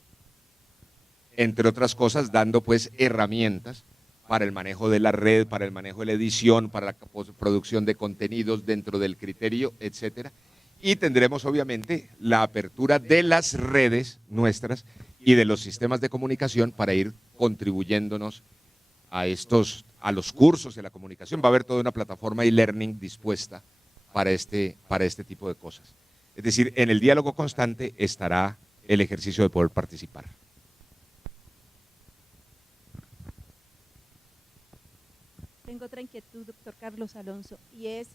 Entre otras cosas, dando pues herramientas para el manejo de la red, para el manejo de la edición, para la producción de contenidos dentro del criterio, etcétera. Y tendremos obviamente la apertura de las redes nuestras y de los sistemas de comunicación para ir contribuyéndonos a los cursos de la comunicación. Va a haber toda una plataforma e-learning dispuesta para este tipo de cosas. Es decir, en el diálogo constante estará el ejercicio de poder participar. Tengo otra inquietud, doctor Carlos Alonso, y es,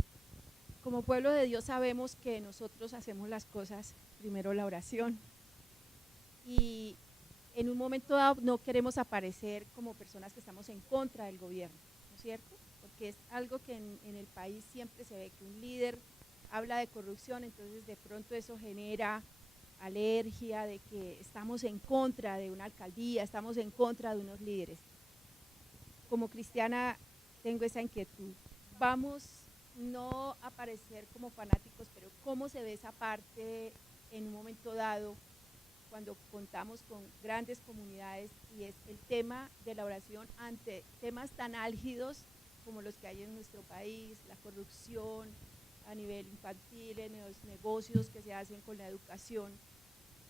como pueblo de Dios sabemos que nosotros hacemos las cosas, primero la oración, y en un momento dado no queremos aparecer como personas que estamos en contra del gobierno, ¿no es cierto? Porque es algo que en el país siempre se ve que un líder habla de corrupción, entonces de pronto eso genera alergia de que estamos en contra de una alcaldía, estamos en contra de unos líderes. Como cristiana tengo esa inquietud. Vamos no a aparecer como fanáticos, pero ¿cómo se ve esa parte en un momento dado cuando contamos con grandes comunidades y es el tema de la oración ante temas tan álgidos como los que hay en nuestro país, la corrupción a nivel infantil, en los negocios que se hacen con la educación?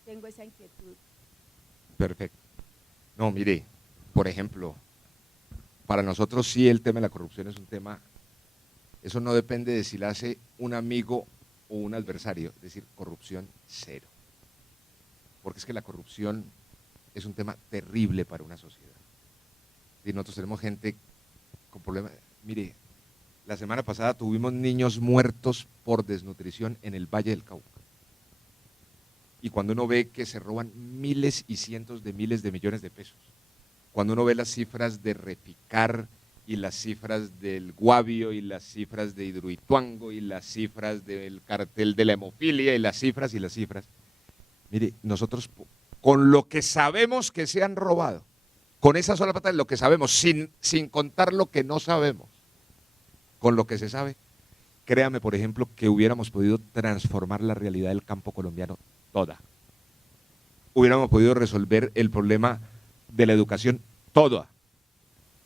Tengo esa inquietud. Perfecto. No, mire, por ejemplo, para nosotros sí el tema de la corrupción es un tema, eso no depende de si la hace un amigo o un adversario, es decir, corrupción cero. Porque es que la corrupción es un tema terrible para una sociedad. Y nosotros tenemos gente con problemas. Mire, la semana pasada tuvimos niños muertos por desnutrición en el Valle del Cauca. Y cuando uno ve que se roban miles y cientos de miles de millones de pesos, cuando uno ve las cifras de Repicar y las cifras del Guavio y las cifras de Hidroituango y las cifras del cartel de la hemofilia y las cifras, mire, nosotros con lo que sabemos que se han robado, con esa sola pata de lo que sabemos, sin contar lo que no sabemos, con lo que se sabe, créame, por ejemplo, que hubiéramos podido transformar la realidad del campo colombiano toda. hubiéramos podido resolver el problema de la educación, todo.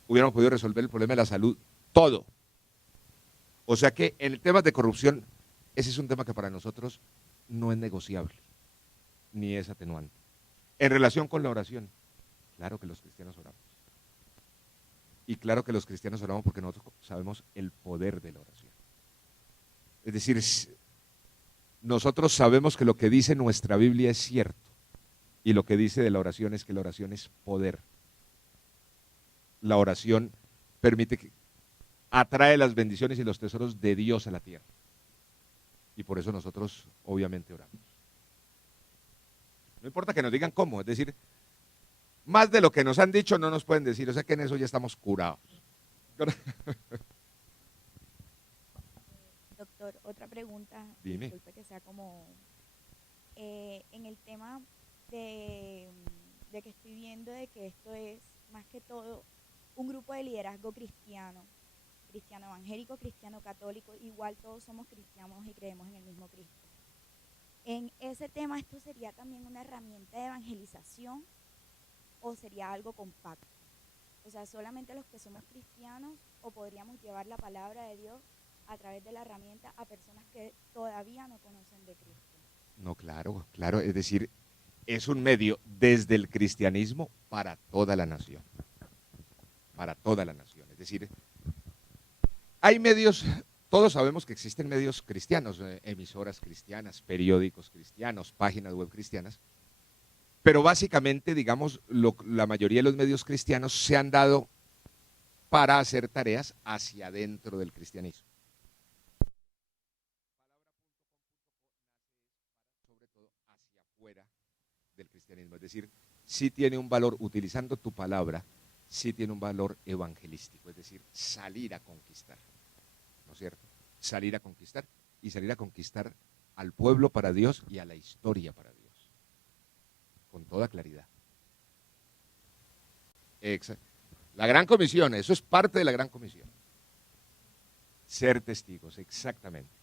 Hubiéramos podido resolver el problema de la salud, todo. O sea que en el tema de corrupción, ese es un tema que para nosotros no es negociable, ni es atenuante. En relación con la oración, claro que los cristianos oramos. Y claro que los cristianos oramos porque nosotros sabemos el poder de la oración. Es decir, nosotros sabemos que lo que dice nuestra Biblia es cierto. Y lo que dice de la oración es que la oración es poder. La oración permite que atrae las bendiciones y los tesoros de Dios a la tierra. Y por eso nosotros obviamente oramos. No importa que nos digan cómo, es decir, más de lo que nos han dicho no nos pueden decir, o sea que en eso ya estamos curados. Doctor, otra pregunta, Dime. disculpe que sea como en el tema de que estoy viendo de que esto es más que todo un grupo de liderazgo cristiano, cristiano evangélico, cristiano católico, igual todos somos cristianos y creemos en el mismo Cristo. En ese tema, ¿esto sería también una herramienta de evangelización o sería algo compacto? O sea, solamente los que somos cristianos, o podríamos llevar la palabra de Dios a través de la herramienta a personas que todavía no conocen de Cristo. No, claro, claro, es decir, es un medio desde el cristianismo para toda la nación. Para toda la nación, es decir, hay medios, todos sabemos que existen medios cristianos, emisoras cristianas, periódicos cristianos, páginas web cristianas, pero básicamente, digamos, la mayoría de los medios cristianos se han dado para hacer tareas hacia adentro del cristianismo. Sobre todo hacia afuera del cristianismo, es decir, sí tiene un valor, utilizando tu palabra, sí tiene un valor evangelístico, es decir, salir a conquistar, ¿no es cierto? Salir a conquistar y salir a conquistar al pueblo para Dios y a la historia para Dios, con toda claridad. Exacto. La gran comisión, eso es parte de la gran comisión. Ser testigos, exactamente.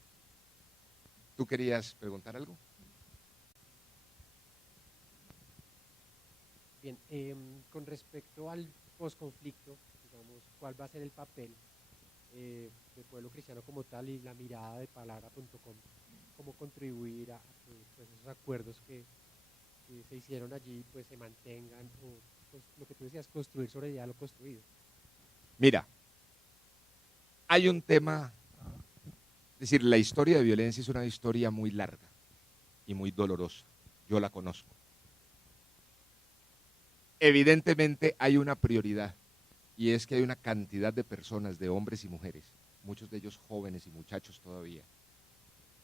¿Tú querías preguntar algo? Bien, con respecto al posconflicto, digamos, ¿cuál va a ser el papel del pueblo cristiano como tal y la mirada de palabra.com? ¿Cómo contribuir a que pues, esos acuerdos que se hicieron allí pues se mantengan o pues, lo que tú decías, construir sobre ya lo construido? Mira, hay un tema, es decir, la historia de violencia es una historia muy larga y muy dolorosa, yo la conozco. Evidentemente hay una prioridad y es que hay una cantidad de personas, de hombres y mujeres, muchos de ellos jóvenes y muchachos todavía,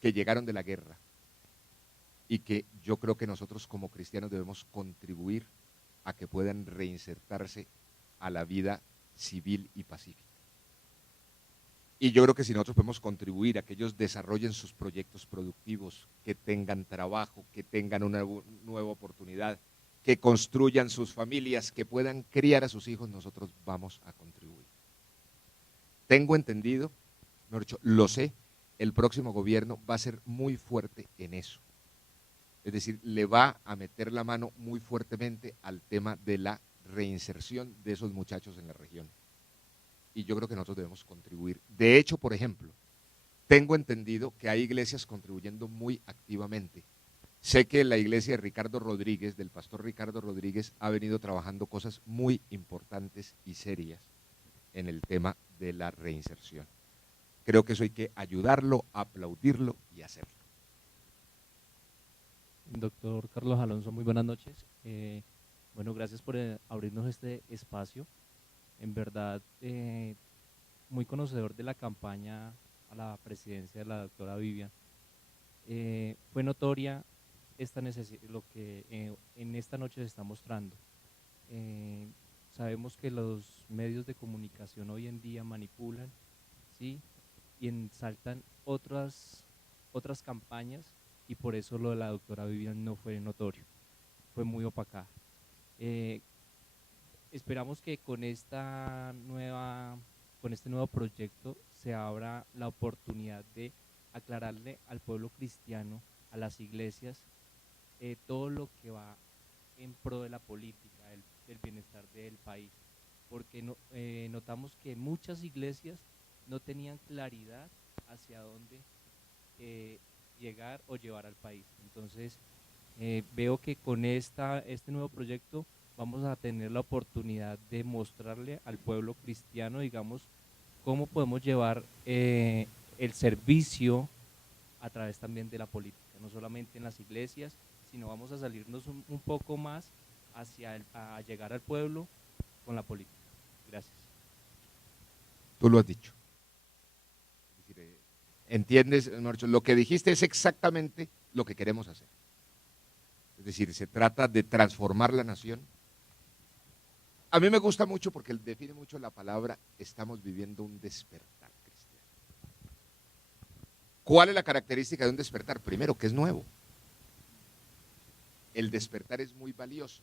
que llegaron de la guerra y que yo creo que nosotros como cristianos debemos contribuir a que puedan reinsertarse a la vida civil y pacífica. Y yo creo que si nosotros podemos contribuir a que ellos desarrollen sus proyectos productivos, que tengan trabajo, que tengan una nueva oportunidad, que construyan sus familias, que puedan criar a sus hijos, nosotros vamos a contribuir. Tengo entendido, mejor dicho, lo sé, el próximo gobierno va a ser muy fuerte en eso. Es decir, le va a meter la mano muy fuertemente al tema de la reinserción de esos muchachos en la región. Y yo creo que nosotros debemos contribuir. De hecho, por ejemplo, tengo entendido que hay iglesias contribuyendo muy activamente. Sé que la iglesia de Ricardo Rodríguez, del pastor Ricardo Rodríguez, ha venido trabajando cosas muy importantes y serias en el tema de la reinserción. Creo que eso hay que ayudarlo, aplaudirlo y hacerlo. Doctor Carlos Alonso, muy buenas noches. Bueno, gracias por abrirnos este espacio. En verdad, muy conocedor de la campaña a la presidencia de la doctora Vivian. Fue notoria esta necesidad, lo que en esta noche se está mostrando. Sabemos que los medios de comunicación hoy en día manipulan, ¿sí? Y ensaltan otras campañas, y por eso lo de la doctora Vivian no fue notorio, fue muy opacada. Esperamos que con este nuevo proyecto se abra la oportunidad de aclararle al pueblo cristiano, a las iglesias, todo lo que va en pro de la política, del bienestar del país, porque notamos que muchas iglesias no tenían claridad hacia dónde llegar o llevar al país. Entonces, veo que con este nuevo proyecto vamos a tener la oportunidad de mostrarle al pueblo cristiano, digamos, cómo podemos llevar el servicio a través también de la política, no solamente en las iglesias, sino vamos a salirnos un poco más a llegar al pueblo con la política. Gracias. Tú lo has dicho. ¿Entiendes, Marcho? Lo que dijiste es exactamente lo que queremos hacer. Es decir, se trata de transformar la nación. A mí me gusta mucho porque define mucho la palabra, estamos viviendo un despertar cristiano. ¿Cuál es la característica de un despertar? Primero, que es nuevo. El despertar es muy valioso,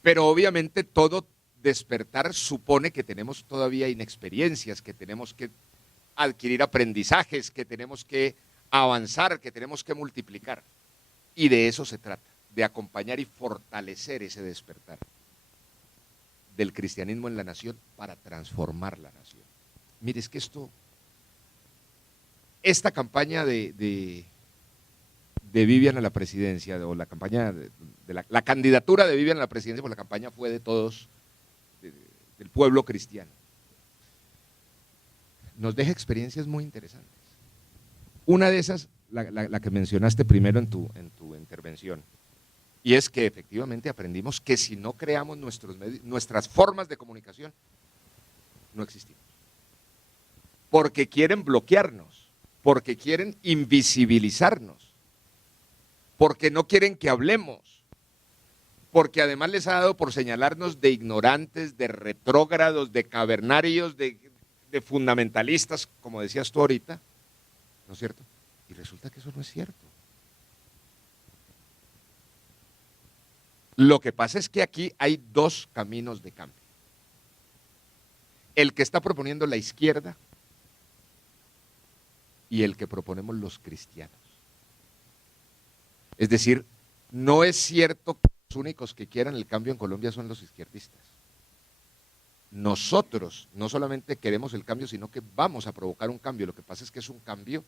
pero obviamente todo despertar supone que tenemos todavía inexperiencias, que tenemos que adquirir aprendizajes, que tenemos que avanzar, que tenemos que multiplicar. Y de eso se trata, de acompañar y fortalecer ese despertar del cristianismo en la nación para transformar la nación. Mire, es que esta campaña de Vivian a la presidencia, o la campaña la candidatura de Vivian a la presidencia, pues la campaña fue de todos, del pueblo cristiano. Nos deja experiencias muy interesantes. Una de esas, la que mencionaste primero en tu intervención, y es que efectivamente aprendimos que si no creamos nuestras formas de comunicación, no existimos. Porque quieren bloquearnos, porque quieren invisibilizarnos, porque no quieren que hablemos, porque además les ha dado por señalarnos de ignorantes, de retrógrados, de cavernarios, de fundamentalistas, como decías tú ahorita, ¿no es cierto? Y resulta que eso no es cierto. Lo que pasa es que aquí hay dos caminos de cambio. El que está proponiendo la izquierda y el que proponemos los cristianos. Es decir, no es cierto que los únicos que quieran el cambio en Colombia son los izquierdistas. Nosotros no solamente queremos el cambio, sino que vamos a provocar un cambio. Lo que pasa es que es un cambio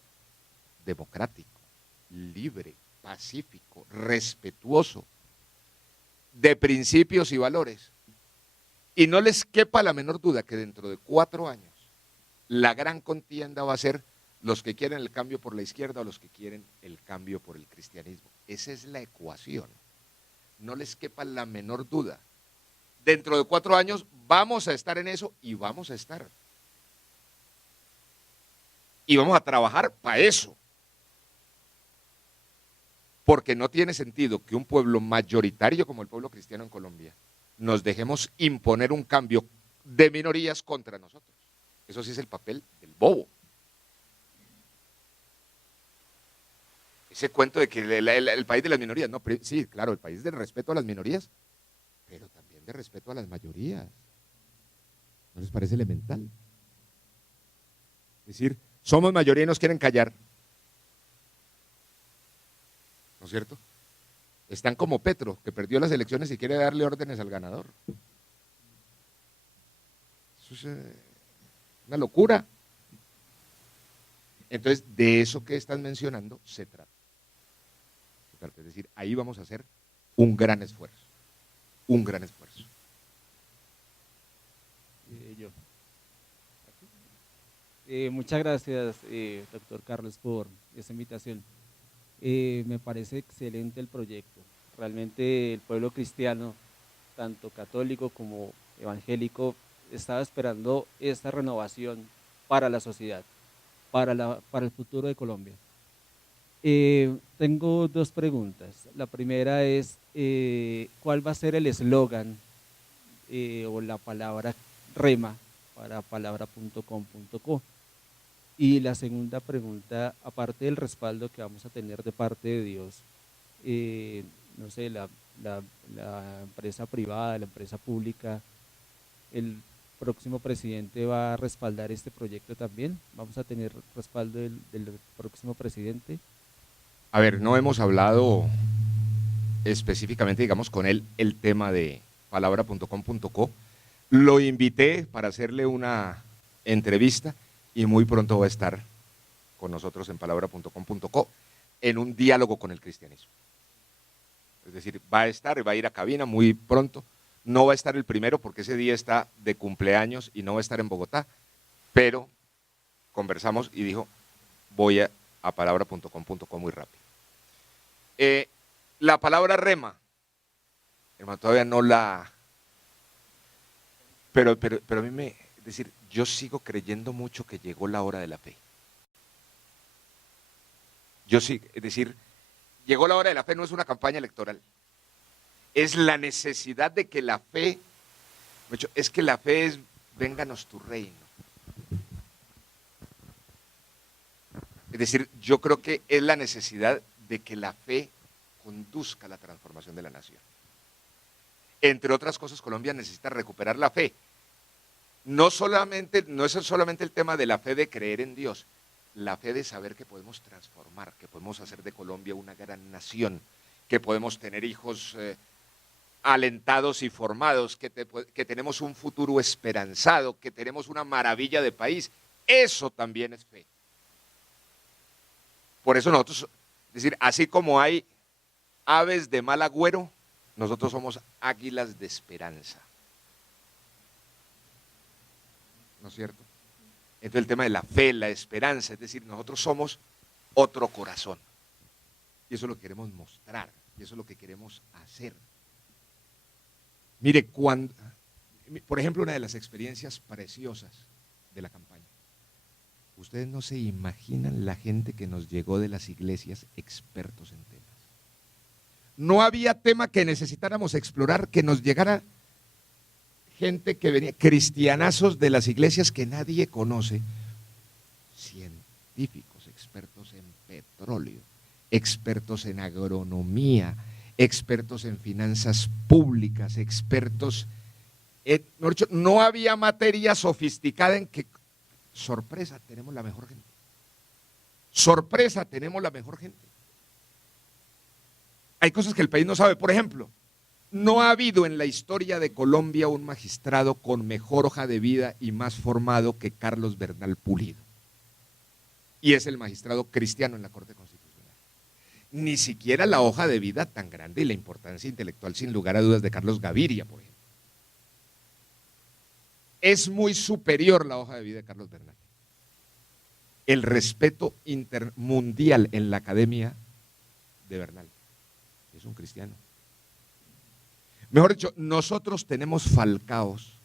democrático, libre, pacífico, respetuoso, de principios y valores. Y no les quepa la menor duda que dentro de 4 años la gran contienda va a ser los que quieren el cambio por la izquierda o los que quieren el cambio por el cristianismo. Esa es la ecuación. No les quepa la menor duda. Dentro de 4 años vamos a estar en eso y vamos a estar. Y vamos a trabajar para eso. Porque no tiene sentido que un pueblo mayoritario como el pueblo cristiano en Colombia nos dejemos imponer un cambio de minorías contra nosotros. Eso sí es el papel del bobo. Ese cuento de que el país de las minorías, no, sí, claro, el país del respeto a las minorías, pero también de respeto a las mayorías. ¿No les parece elemental? Es decir, somos mayoría y nos quieren callar. ¿No es cierto? Están como Petro, que perdió las elecciones y quiere darle órdenes al ganador. Eso es una locura. Entonces, de eso que estás mencionando se trata. Es decir, ahí vamos a hacer un gran esfuerzo. Un gran esfuerzo. Muchas gracias, doctor Carlos, por esta invitación. Me parece excelente el proyecto. Realmente el pueblo cristiano, tanto católico como evangélico, estaba esperando esta renovación para la sociedad, para el futuro de Colombia. Tengo 2 preguntas. La primera es, ¿cuál va a ser el eslogan o la palabra rema para palabra.com.co? Y la segunda pregunta, aparte del respaldo que vamos a tener de parte de Dios, no sé, la empresa privada, la empresa pública, el próximo presidente va a respaldar este proyecto también. ¿Vamos a tener respaldo del próximo presidente? A ver, no hemos hablado específicamente, digamos, con él el tema de palabra.com.co. Lo invité para hacerle una entrevista y muy pronto va a estar con nosotros en palabra.com.co en un diálogo con el cristianismo. Es decir, va a ir a cabina muy pronto. No va a estar el primero porque ese día está de cumpleaños y no va a estar en Bogotá, pero conversamos y dijo, voy a palabra.com.co muy rápido. La palabra rema, hermano, todavía no la... Pero a mí es decir, yo sigo creyendo mucho que llegó la hora de la fe. Yo sí, es decir, llegó la hora de la fe, no es una campaña electoral. Es la necesidad de que la fe, es que la fe es, vénganos tu reino. Es decir, yo creo que es la necesidad de que la fe conduzca a la transformación de la nación. Entre otras cosas, Colombia necesita recuperar la fe. No es solamente el tema de la fe de creer en Dios, la fe de saber que podemos transformar, que podemos hacer de Colombia una gran nación, que podemos tener hijos alentados y formados, que tenemos un futuro esperanzado, que tenemos una maravilla de país. Eso también es fe. Por eso nosotros, es decir, así como hay aves de mal agüero, nosotros somos águilas de esperanza. ¿No es cierto? Entonces el tema de la fe, la esperanza, es decir, nosotros somos otro corazón. Y eso es lo que queremos mostrar, y eso es lo que queremos hacer. Mire, por ejemplo, una de las experiencias preciosas de la campaña. Ustedes no se imaginan la gente que nos llegó de las iglesias expertos en temas. No había tema que necesitáramos explorar, que nos llegara gente que venía, cristianazos de las iglesias que nadie conoce, científicos, expertos en petróleo, expertos en agronomía, expertos en finanzas públicas, expertos en, no había materia sofisticada en que, sorpresa, tenemos la mejor gente. Sorpresa, tenemos la mejor gente. Hay cosas que el país no sabe. Por ejemplo, no ha habido en la historia de Colombia un magistrado con mejor hoja de vida y más formado que Carlos Bernal Pulido. Y es el magistrado cristiano en la Corte Constitucional. Ni siquiera la hoja de vida tan grande y la importancia intelectual, sin lugar a dudas, de Carlos Gaviria, por ejemplo. Es muy superior la hoja de vida de Carlos Bernal. El respeto intermundial en la academia de Bernal. Es un cristiano. Mejor dicho, nosotros tenemos falcaos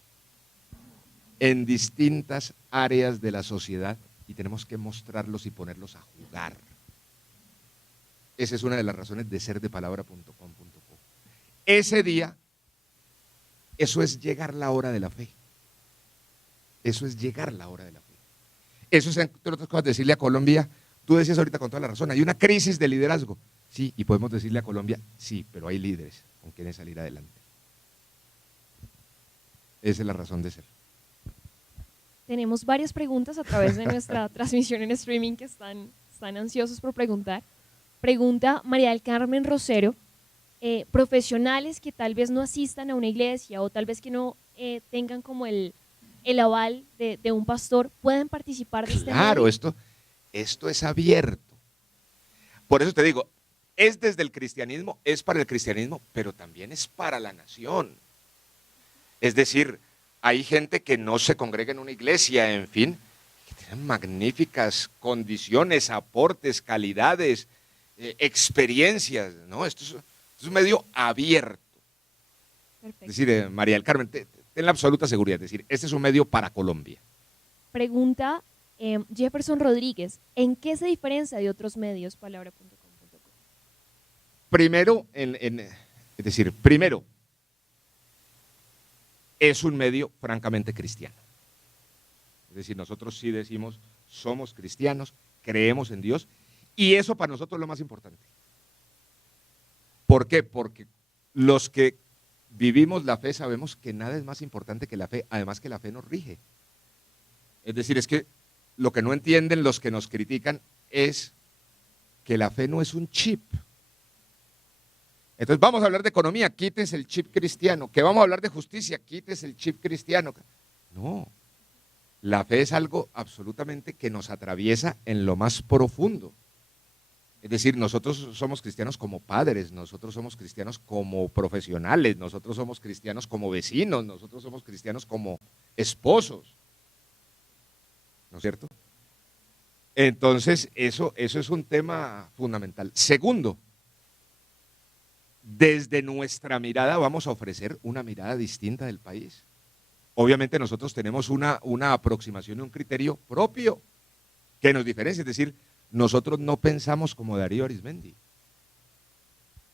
en distintas áreas de la sociedad y tenemos que mostrarlos y ponerlos a jugar. Esa es una de las razones de ser de palabra.com.co. Ese día, eso es llegar la hora de la fe. Eso es llegar la hora de la fe. Eso es, entre otras cosas, decirle a Colombia, tú decías ahorita con toda la razón, hay una crisis de liderazgo. Sí, y podemos decirle a Colombia, sí, pero hay líderes con quienes salir adelante. Esa es la razón de ser. Tenemos varias preguntas a través de nuestra transmisión en streaming que están ansiosos por preguntar. Pregunta María del Carmen Rosero, profesionales que tal vez no asistan a una iglesia o tal vez que no tengan como el aval de un pastor, ¿pueden participar de este medio? Claro, esto es abierto. Por eso te digo, es desde el cristianismo, es para el cristianismo, pero también es para la nación. Es decir, hay gente que no se congrega en una iglesia, en fin, que tienen magníficas condiciones, aportes, calidades, experiencias, ¿no? Esto es un medio abierto. Perfecto. Es decir, María del Carmen, ten la absoluta seguridad, es decir, este es un medio para Colombia. Pregunta Jefferson Rodríguez, ¿en qué se diferencia de otros medios palabra.com.co? Primero, primero, es un medio francamente cristiano. Es decir, nosotros sí decimos, somos cristianos, creemos en Dios, y eso para nosotros es lo más importante. ¿Por qué? Porque los que vivimos la fe sabemos que nada es más importante que la fe, además que la fe nos rige. Es decir, es que lo que no entienden los que nos critican es que la fe no es un chip. Entonces vamos a hablar de economía, quítese el chip cristiano. Que vamos a hablar de justicia, quítese el chip cristiano. No, la fe es algo absolutamente que nos atraviesa en lo más profundo. Es decir, nosotros somos cristianos como padres, nosotros somos cristianos como profesionales, nosotros somos cristianos como vecinos, nosotros somos cristianos como esposos. ¿No es cierto? Entonces, eso es un tema fundamental. Segundo, desde nuestra mirada vamos a ofrecer una mirada distinta del país. Obviamente nosotros tenemos una aproximación y un criterio propio que nos diferencia, es decir, nosotros no pensamos como Darío Arizmendi,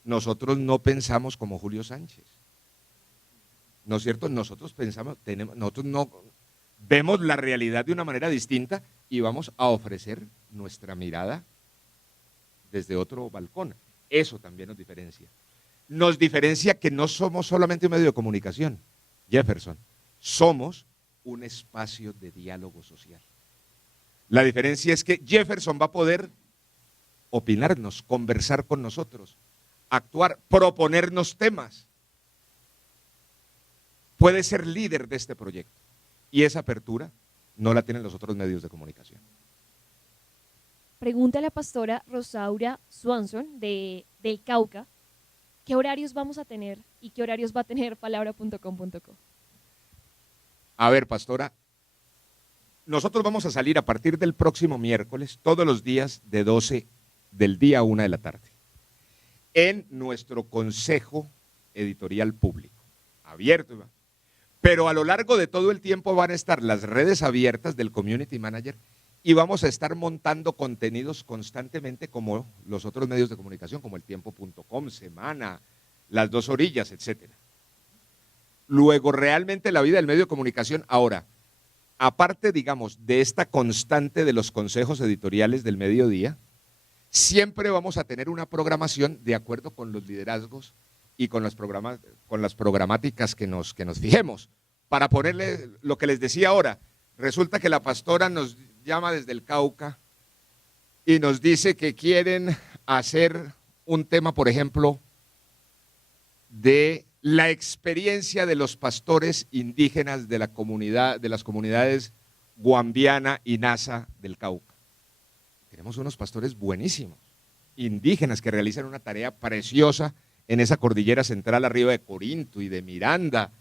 nosotros no pensamos como Julio Sánchez, ¿no es cierto? Nosotros no vemos la realidad de una manera distinta y vamos a ofrecer nuestra mirada desde otro balcón. Eso también nos diferencia. Nos diferencia que no somos solamente un medio de comunicación, Jefferson, somos un espacio de diálogo social. La diferencia es que Jefferson va a poder opinarnos, conversar con nosotros, actuar, proponernos temas. Puede ser líder de este proyecto y esa apertura no la tienen los otros medios de comunicación. Pregunta a la pastora Rosaura Swanson del Cauca, ¿qué horarios vamos a tener y qué horarios va a tener palabra.com.co? A ver, pastora, nosotros vamos a salir a partir del próximo miércoles, todos los días de 12 del día a 1 de la tarde, en nuestro consejo editorial público, abierto, ¿verdad? Pero a lo largo de todo el tiempo van a estar las redes abiertas del Community Manager y vamos a estar montando contenidos constantemente como los otros medios de comunicación, como eltiempo.com, Semana, Las Dos Orillas, etcétera. Luego, realmente la vida del medio de comunicación, ahora, aparte, digamos, de esta constante de los consejos editoriales del mediodía, siempre vamos a tener una programación de acuerdo con los liderazgos y con las programáticas que nos fijemos. Para ponerle lo que les decía ahora, resulta que la pastora nos llama desde el Cauca y nos dice que quieren hacer un tema, por ejemplo, de la experiencia de los pastores indígenas de la comunidad, de las comunidades Guambiana y Nasa del Cauca. Tenemos unos pastores buenísimos, indígenas que realizan una tarea preciosa en esa cordillera central arriba de Corinto y de Miranda,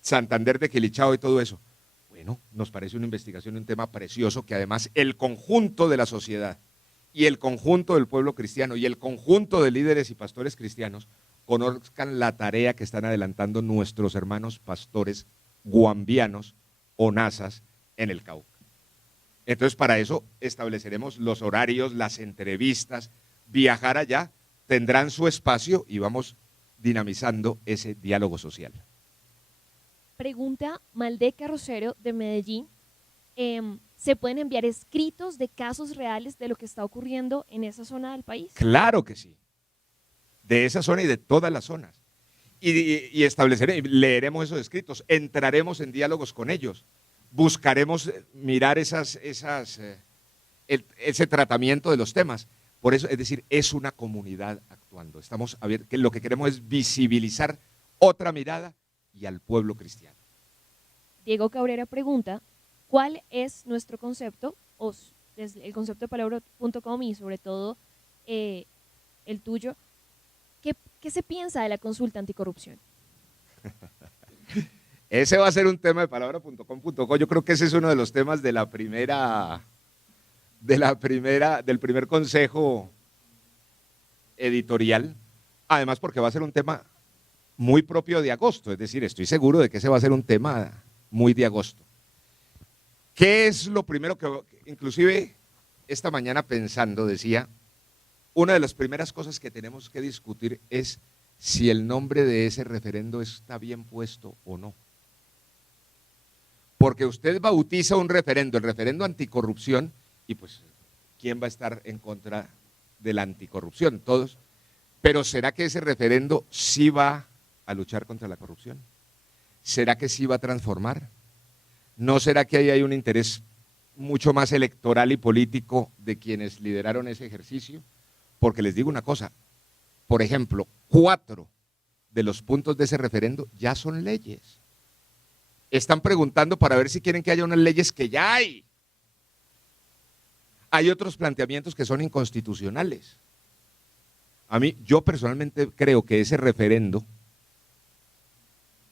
Santander de Quilichao y todo eso. Bueno, nos parece una investigación y un tema precioso que además el conjunto de la sociedad y el conjunto del pueblo cristiano y el conjunto de líderes y pastores cristianos conozcan la tarea que están adelantando nuestros hermanos pastores guambianos o nasas en el Cauca. Entonces, para eso estableceremos los horarios, las entrevistas, viajar allá, tendrán su espacio y vamos dinamizando ese diálogo social. Pregunta Maldeca Rosero de Medellín, ¿se pueden enviar escritos de casos reales de lo que está ocurriendo en esa zona del país? Claro que sí, de esa zona y de todas las zonas. Y estableceremos, leeremos esos escritos, entraremos en diálogos con ellos, buscaremos mirar ese tratamiento de los temas. Por eso, es decir, es una comunidad actuando. Estamos abiertos, que lo que queremos es visibilizar otra mirada y al pueblo cristiano. Diego Cabrera pregunta, ¿cuál es nuestro concepto, desde el concepto de palabra.com y sobre todo el tuyo? ¿Qué se piensa de la consulta anticorrupción? Ese va a ser un tema de palabra.com.co. Yo creo que ese es uno de los temas del primer consejo editorial, además porque va a ser un tema muy propio de agosto, es decir, estoy seguro de que ese va a ser un tema muy de agosto. ¿Qué es lo primero que, inclusive esta mañana pensando, decía, una de las primeras cosas que tenemos que discutir es si el nombre de ese referendo está bien puesto o no? Porque usted bautiza un referendo, el referendo anticorrupción, y pues, ¿quién va a estar en contra de la anticorrupción? Todos. Pero ¿será que ese referendo sí va a luchar contra la corrupción? ¿Será que sí va a transformar? ¿No será que ahí hay un interés mucho más electoral y político de quienes lideraron ese ejercicio? Porque les digo una cosa, por ejemplo, 4 de los puntos de ese referendo ya son leyes. Están preguntando para ver si quieren que haya unas leyes que ya hay. Hay otros planteamientos que son inconstitucionales. Yo personalmente creo que ese referendo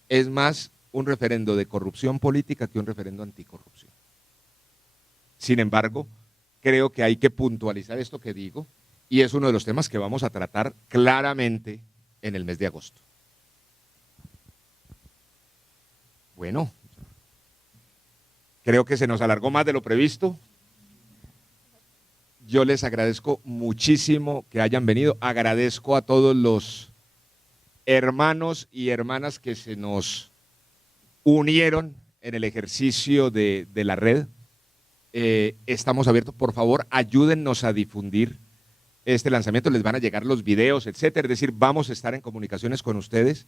es más un referendo de corrupción política que un referendo anticorrupción. Sin embargo, creo que hay que puntualizar esto que digo y es uno de los temas que vamos a tratar claramente en el mes de agosto. Bueno, creo que se nos alargó más de lo previsto. Yo les agradezco muchísimo que hayan venido. Agradezco a todos los hermanos y hermanas que se nos unieron en el ejercicio de la red. Estamos abiertos, por favor, ayúdennos a difundir este lanzamiento, les van a llegar los videos, etcétera, es decir, vamos a estar en comunicaciones con ustedes,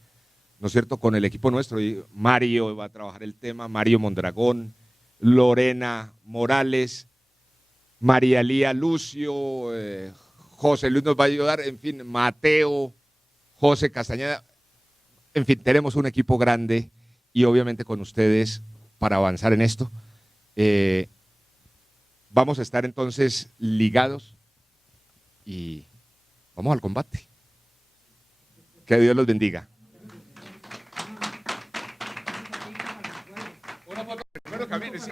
¿no es cierto?, con el equipo nuestro, y Mario va a trabajar el tema, Mario Mondragón, Lorena Morales, María Lía Lucio, José Luis nos va a ayudar, en fin, Mateo, José Castañeda, en fin, tenemos un equipo grande y obviamente con ustedes para avanzar en esto. Vamos a estar entonces ligados y vamos al combate. Que Dios los bendiga. Una foto, primero camine, sí.